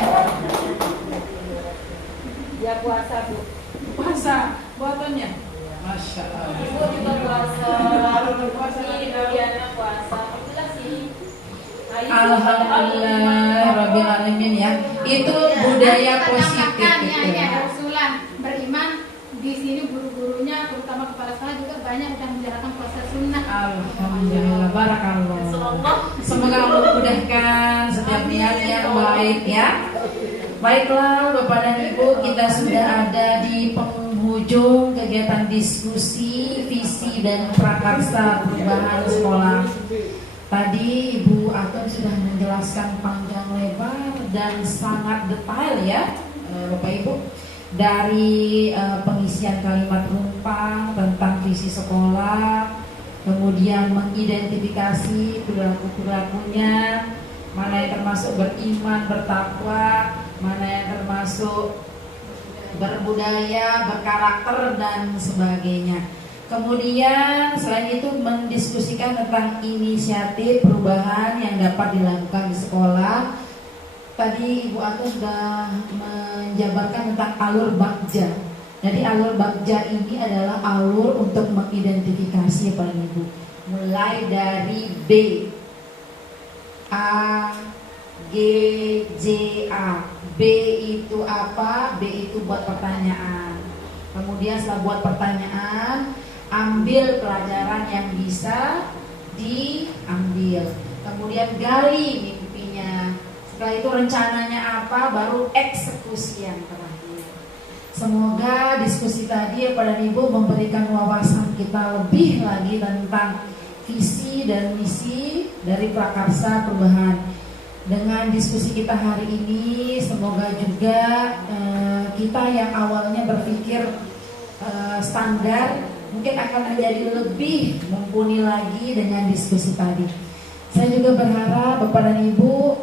Ya puasa Bu. Puasa Bu Atun ya. Masya Allah. Ibu juga puasa. Ini Diana puasa. Alhamdulillah sih. Alhamdulillah Rabbil Alamin ya. Itu budaya positif Ya, ini itu. ada usulan beriman di sini guru-gurunya terutama kepala sekolah juga banyak yang menjalankan proses sunnah. Alhamdulillah, barakallah. Semoga Allah mudahkan setiap niat yang baik ya. Baiklah Bapak dan Ibu, kita sudah ada di penghujung kegiatan diskusi visi dan prakarsa perubahan sekolah. Tadi Ibu Atun sudah menjelaskan panjang lebar dan sangat detail ya Bapak Ibu, dari pengisian kalimat rumpang tentang visi sekolah, kemudian mengidentifikasi perilaku-perilakunya, mana yang termasuk beriman, bertakwa, mana yang termasuk berbudaya, berkarakter dan sebagainya. Kemudian selain itu mendiskusikan tentang inisiatif perubahan yang dapat dilakukan di sekolah. Tadi Ibu Atun sudah menjabarkan tentang alur bagja. Jadi alur bagja ini adalah alur untuk mengidentifikasi Bapak Ibu. Mulai dari B, A, G, J, A. B itu apa? B itu buat pertanyaan. Kemudian setelah buat pertanyaan, ambil pelajaran yang bisa diambil. Kemudian gali mimpinya. Setelah itu rencananya apa, baru eksekusi yang terakhir. Semoga diskusi tadi pada Ibu memberikan wawasan kita lebih lagi tentang visi dan misi dari prakarsa perubahan. Dengan diskusi kita hari ini, semoga juga kita yang awalnya berpikir standar mungkin akan menjadi lebih mumpuni lagi dengan diskusi tadi. Saya juga berharap Bapak dan Ibu,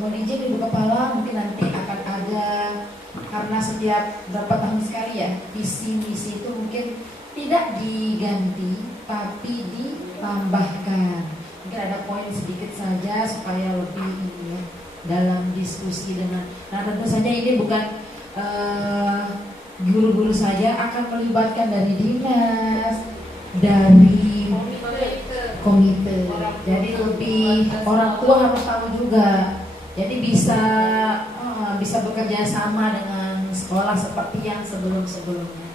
mohon izin Ibu Kepala, mungkin nanti akan ada, karena setiap berapa tahun sekali ya, visi misi itu mungkin tidak diganti tapi ditambahkan. Mungkin ada poin sedikit saja supaya lebih ini ya, dalam diskusi dengan. Nah tentu saja ini bukan guru-guru saja, akan melibatkan dari dinas, dari komite. Jadi lebih orang tua harus tahu juga. Jadi bisa bekerja sama dengan sekolah seperti yang sebelum-sebelumnya.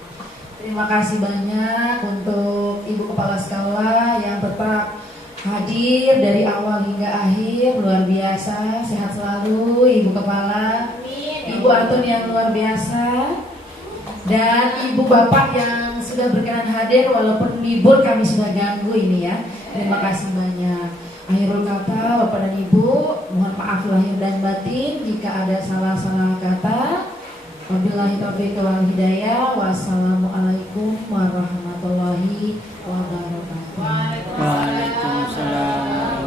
Terima kasih banyak untuk Ibu Kepala Sekolah yang tetap hadir dari awal hingga akhir, luar biasa. Sehat selalu Ibu Kepala. Ibu Atun yang luar biasa. Dan Ibu Bapak yang sudah berkenan hadir walaupun libur, kami sudah ganggu ini ya. Terima kasih banyak. Akhirul kata Bapak dan Ibu, mohon maaf lahir dan batin jika ada salah-salah kata. Wabillahi taufiq wal hidayah. Wassalamualaikum warahmatullahi wabarakatuh. Waalaikumsalam.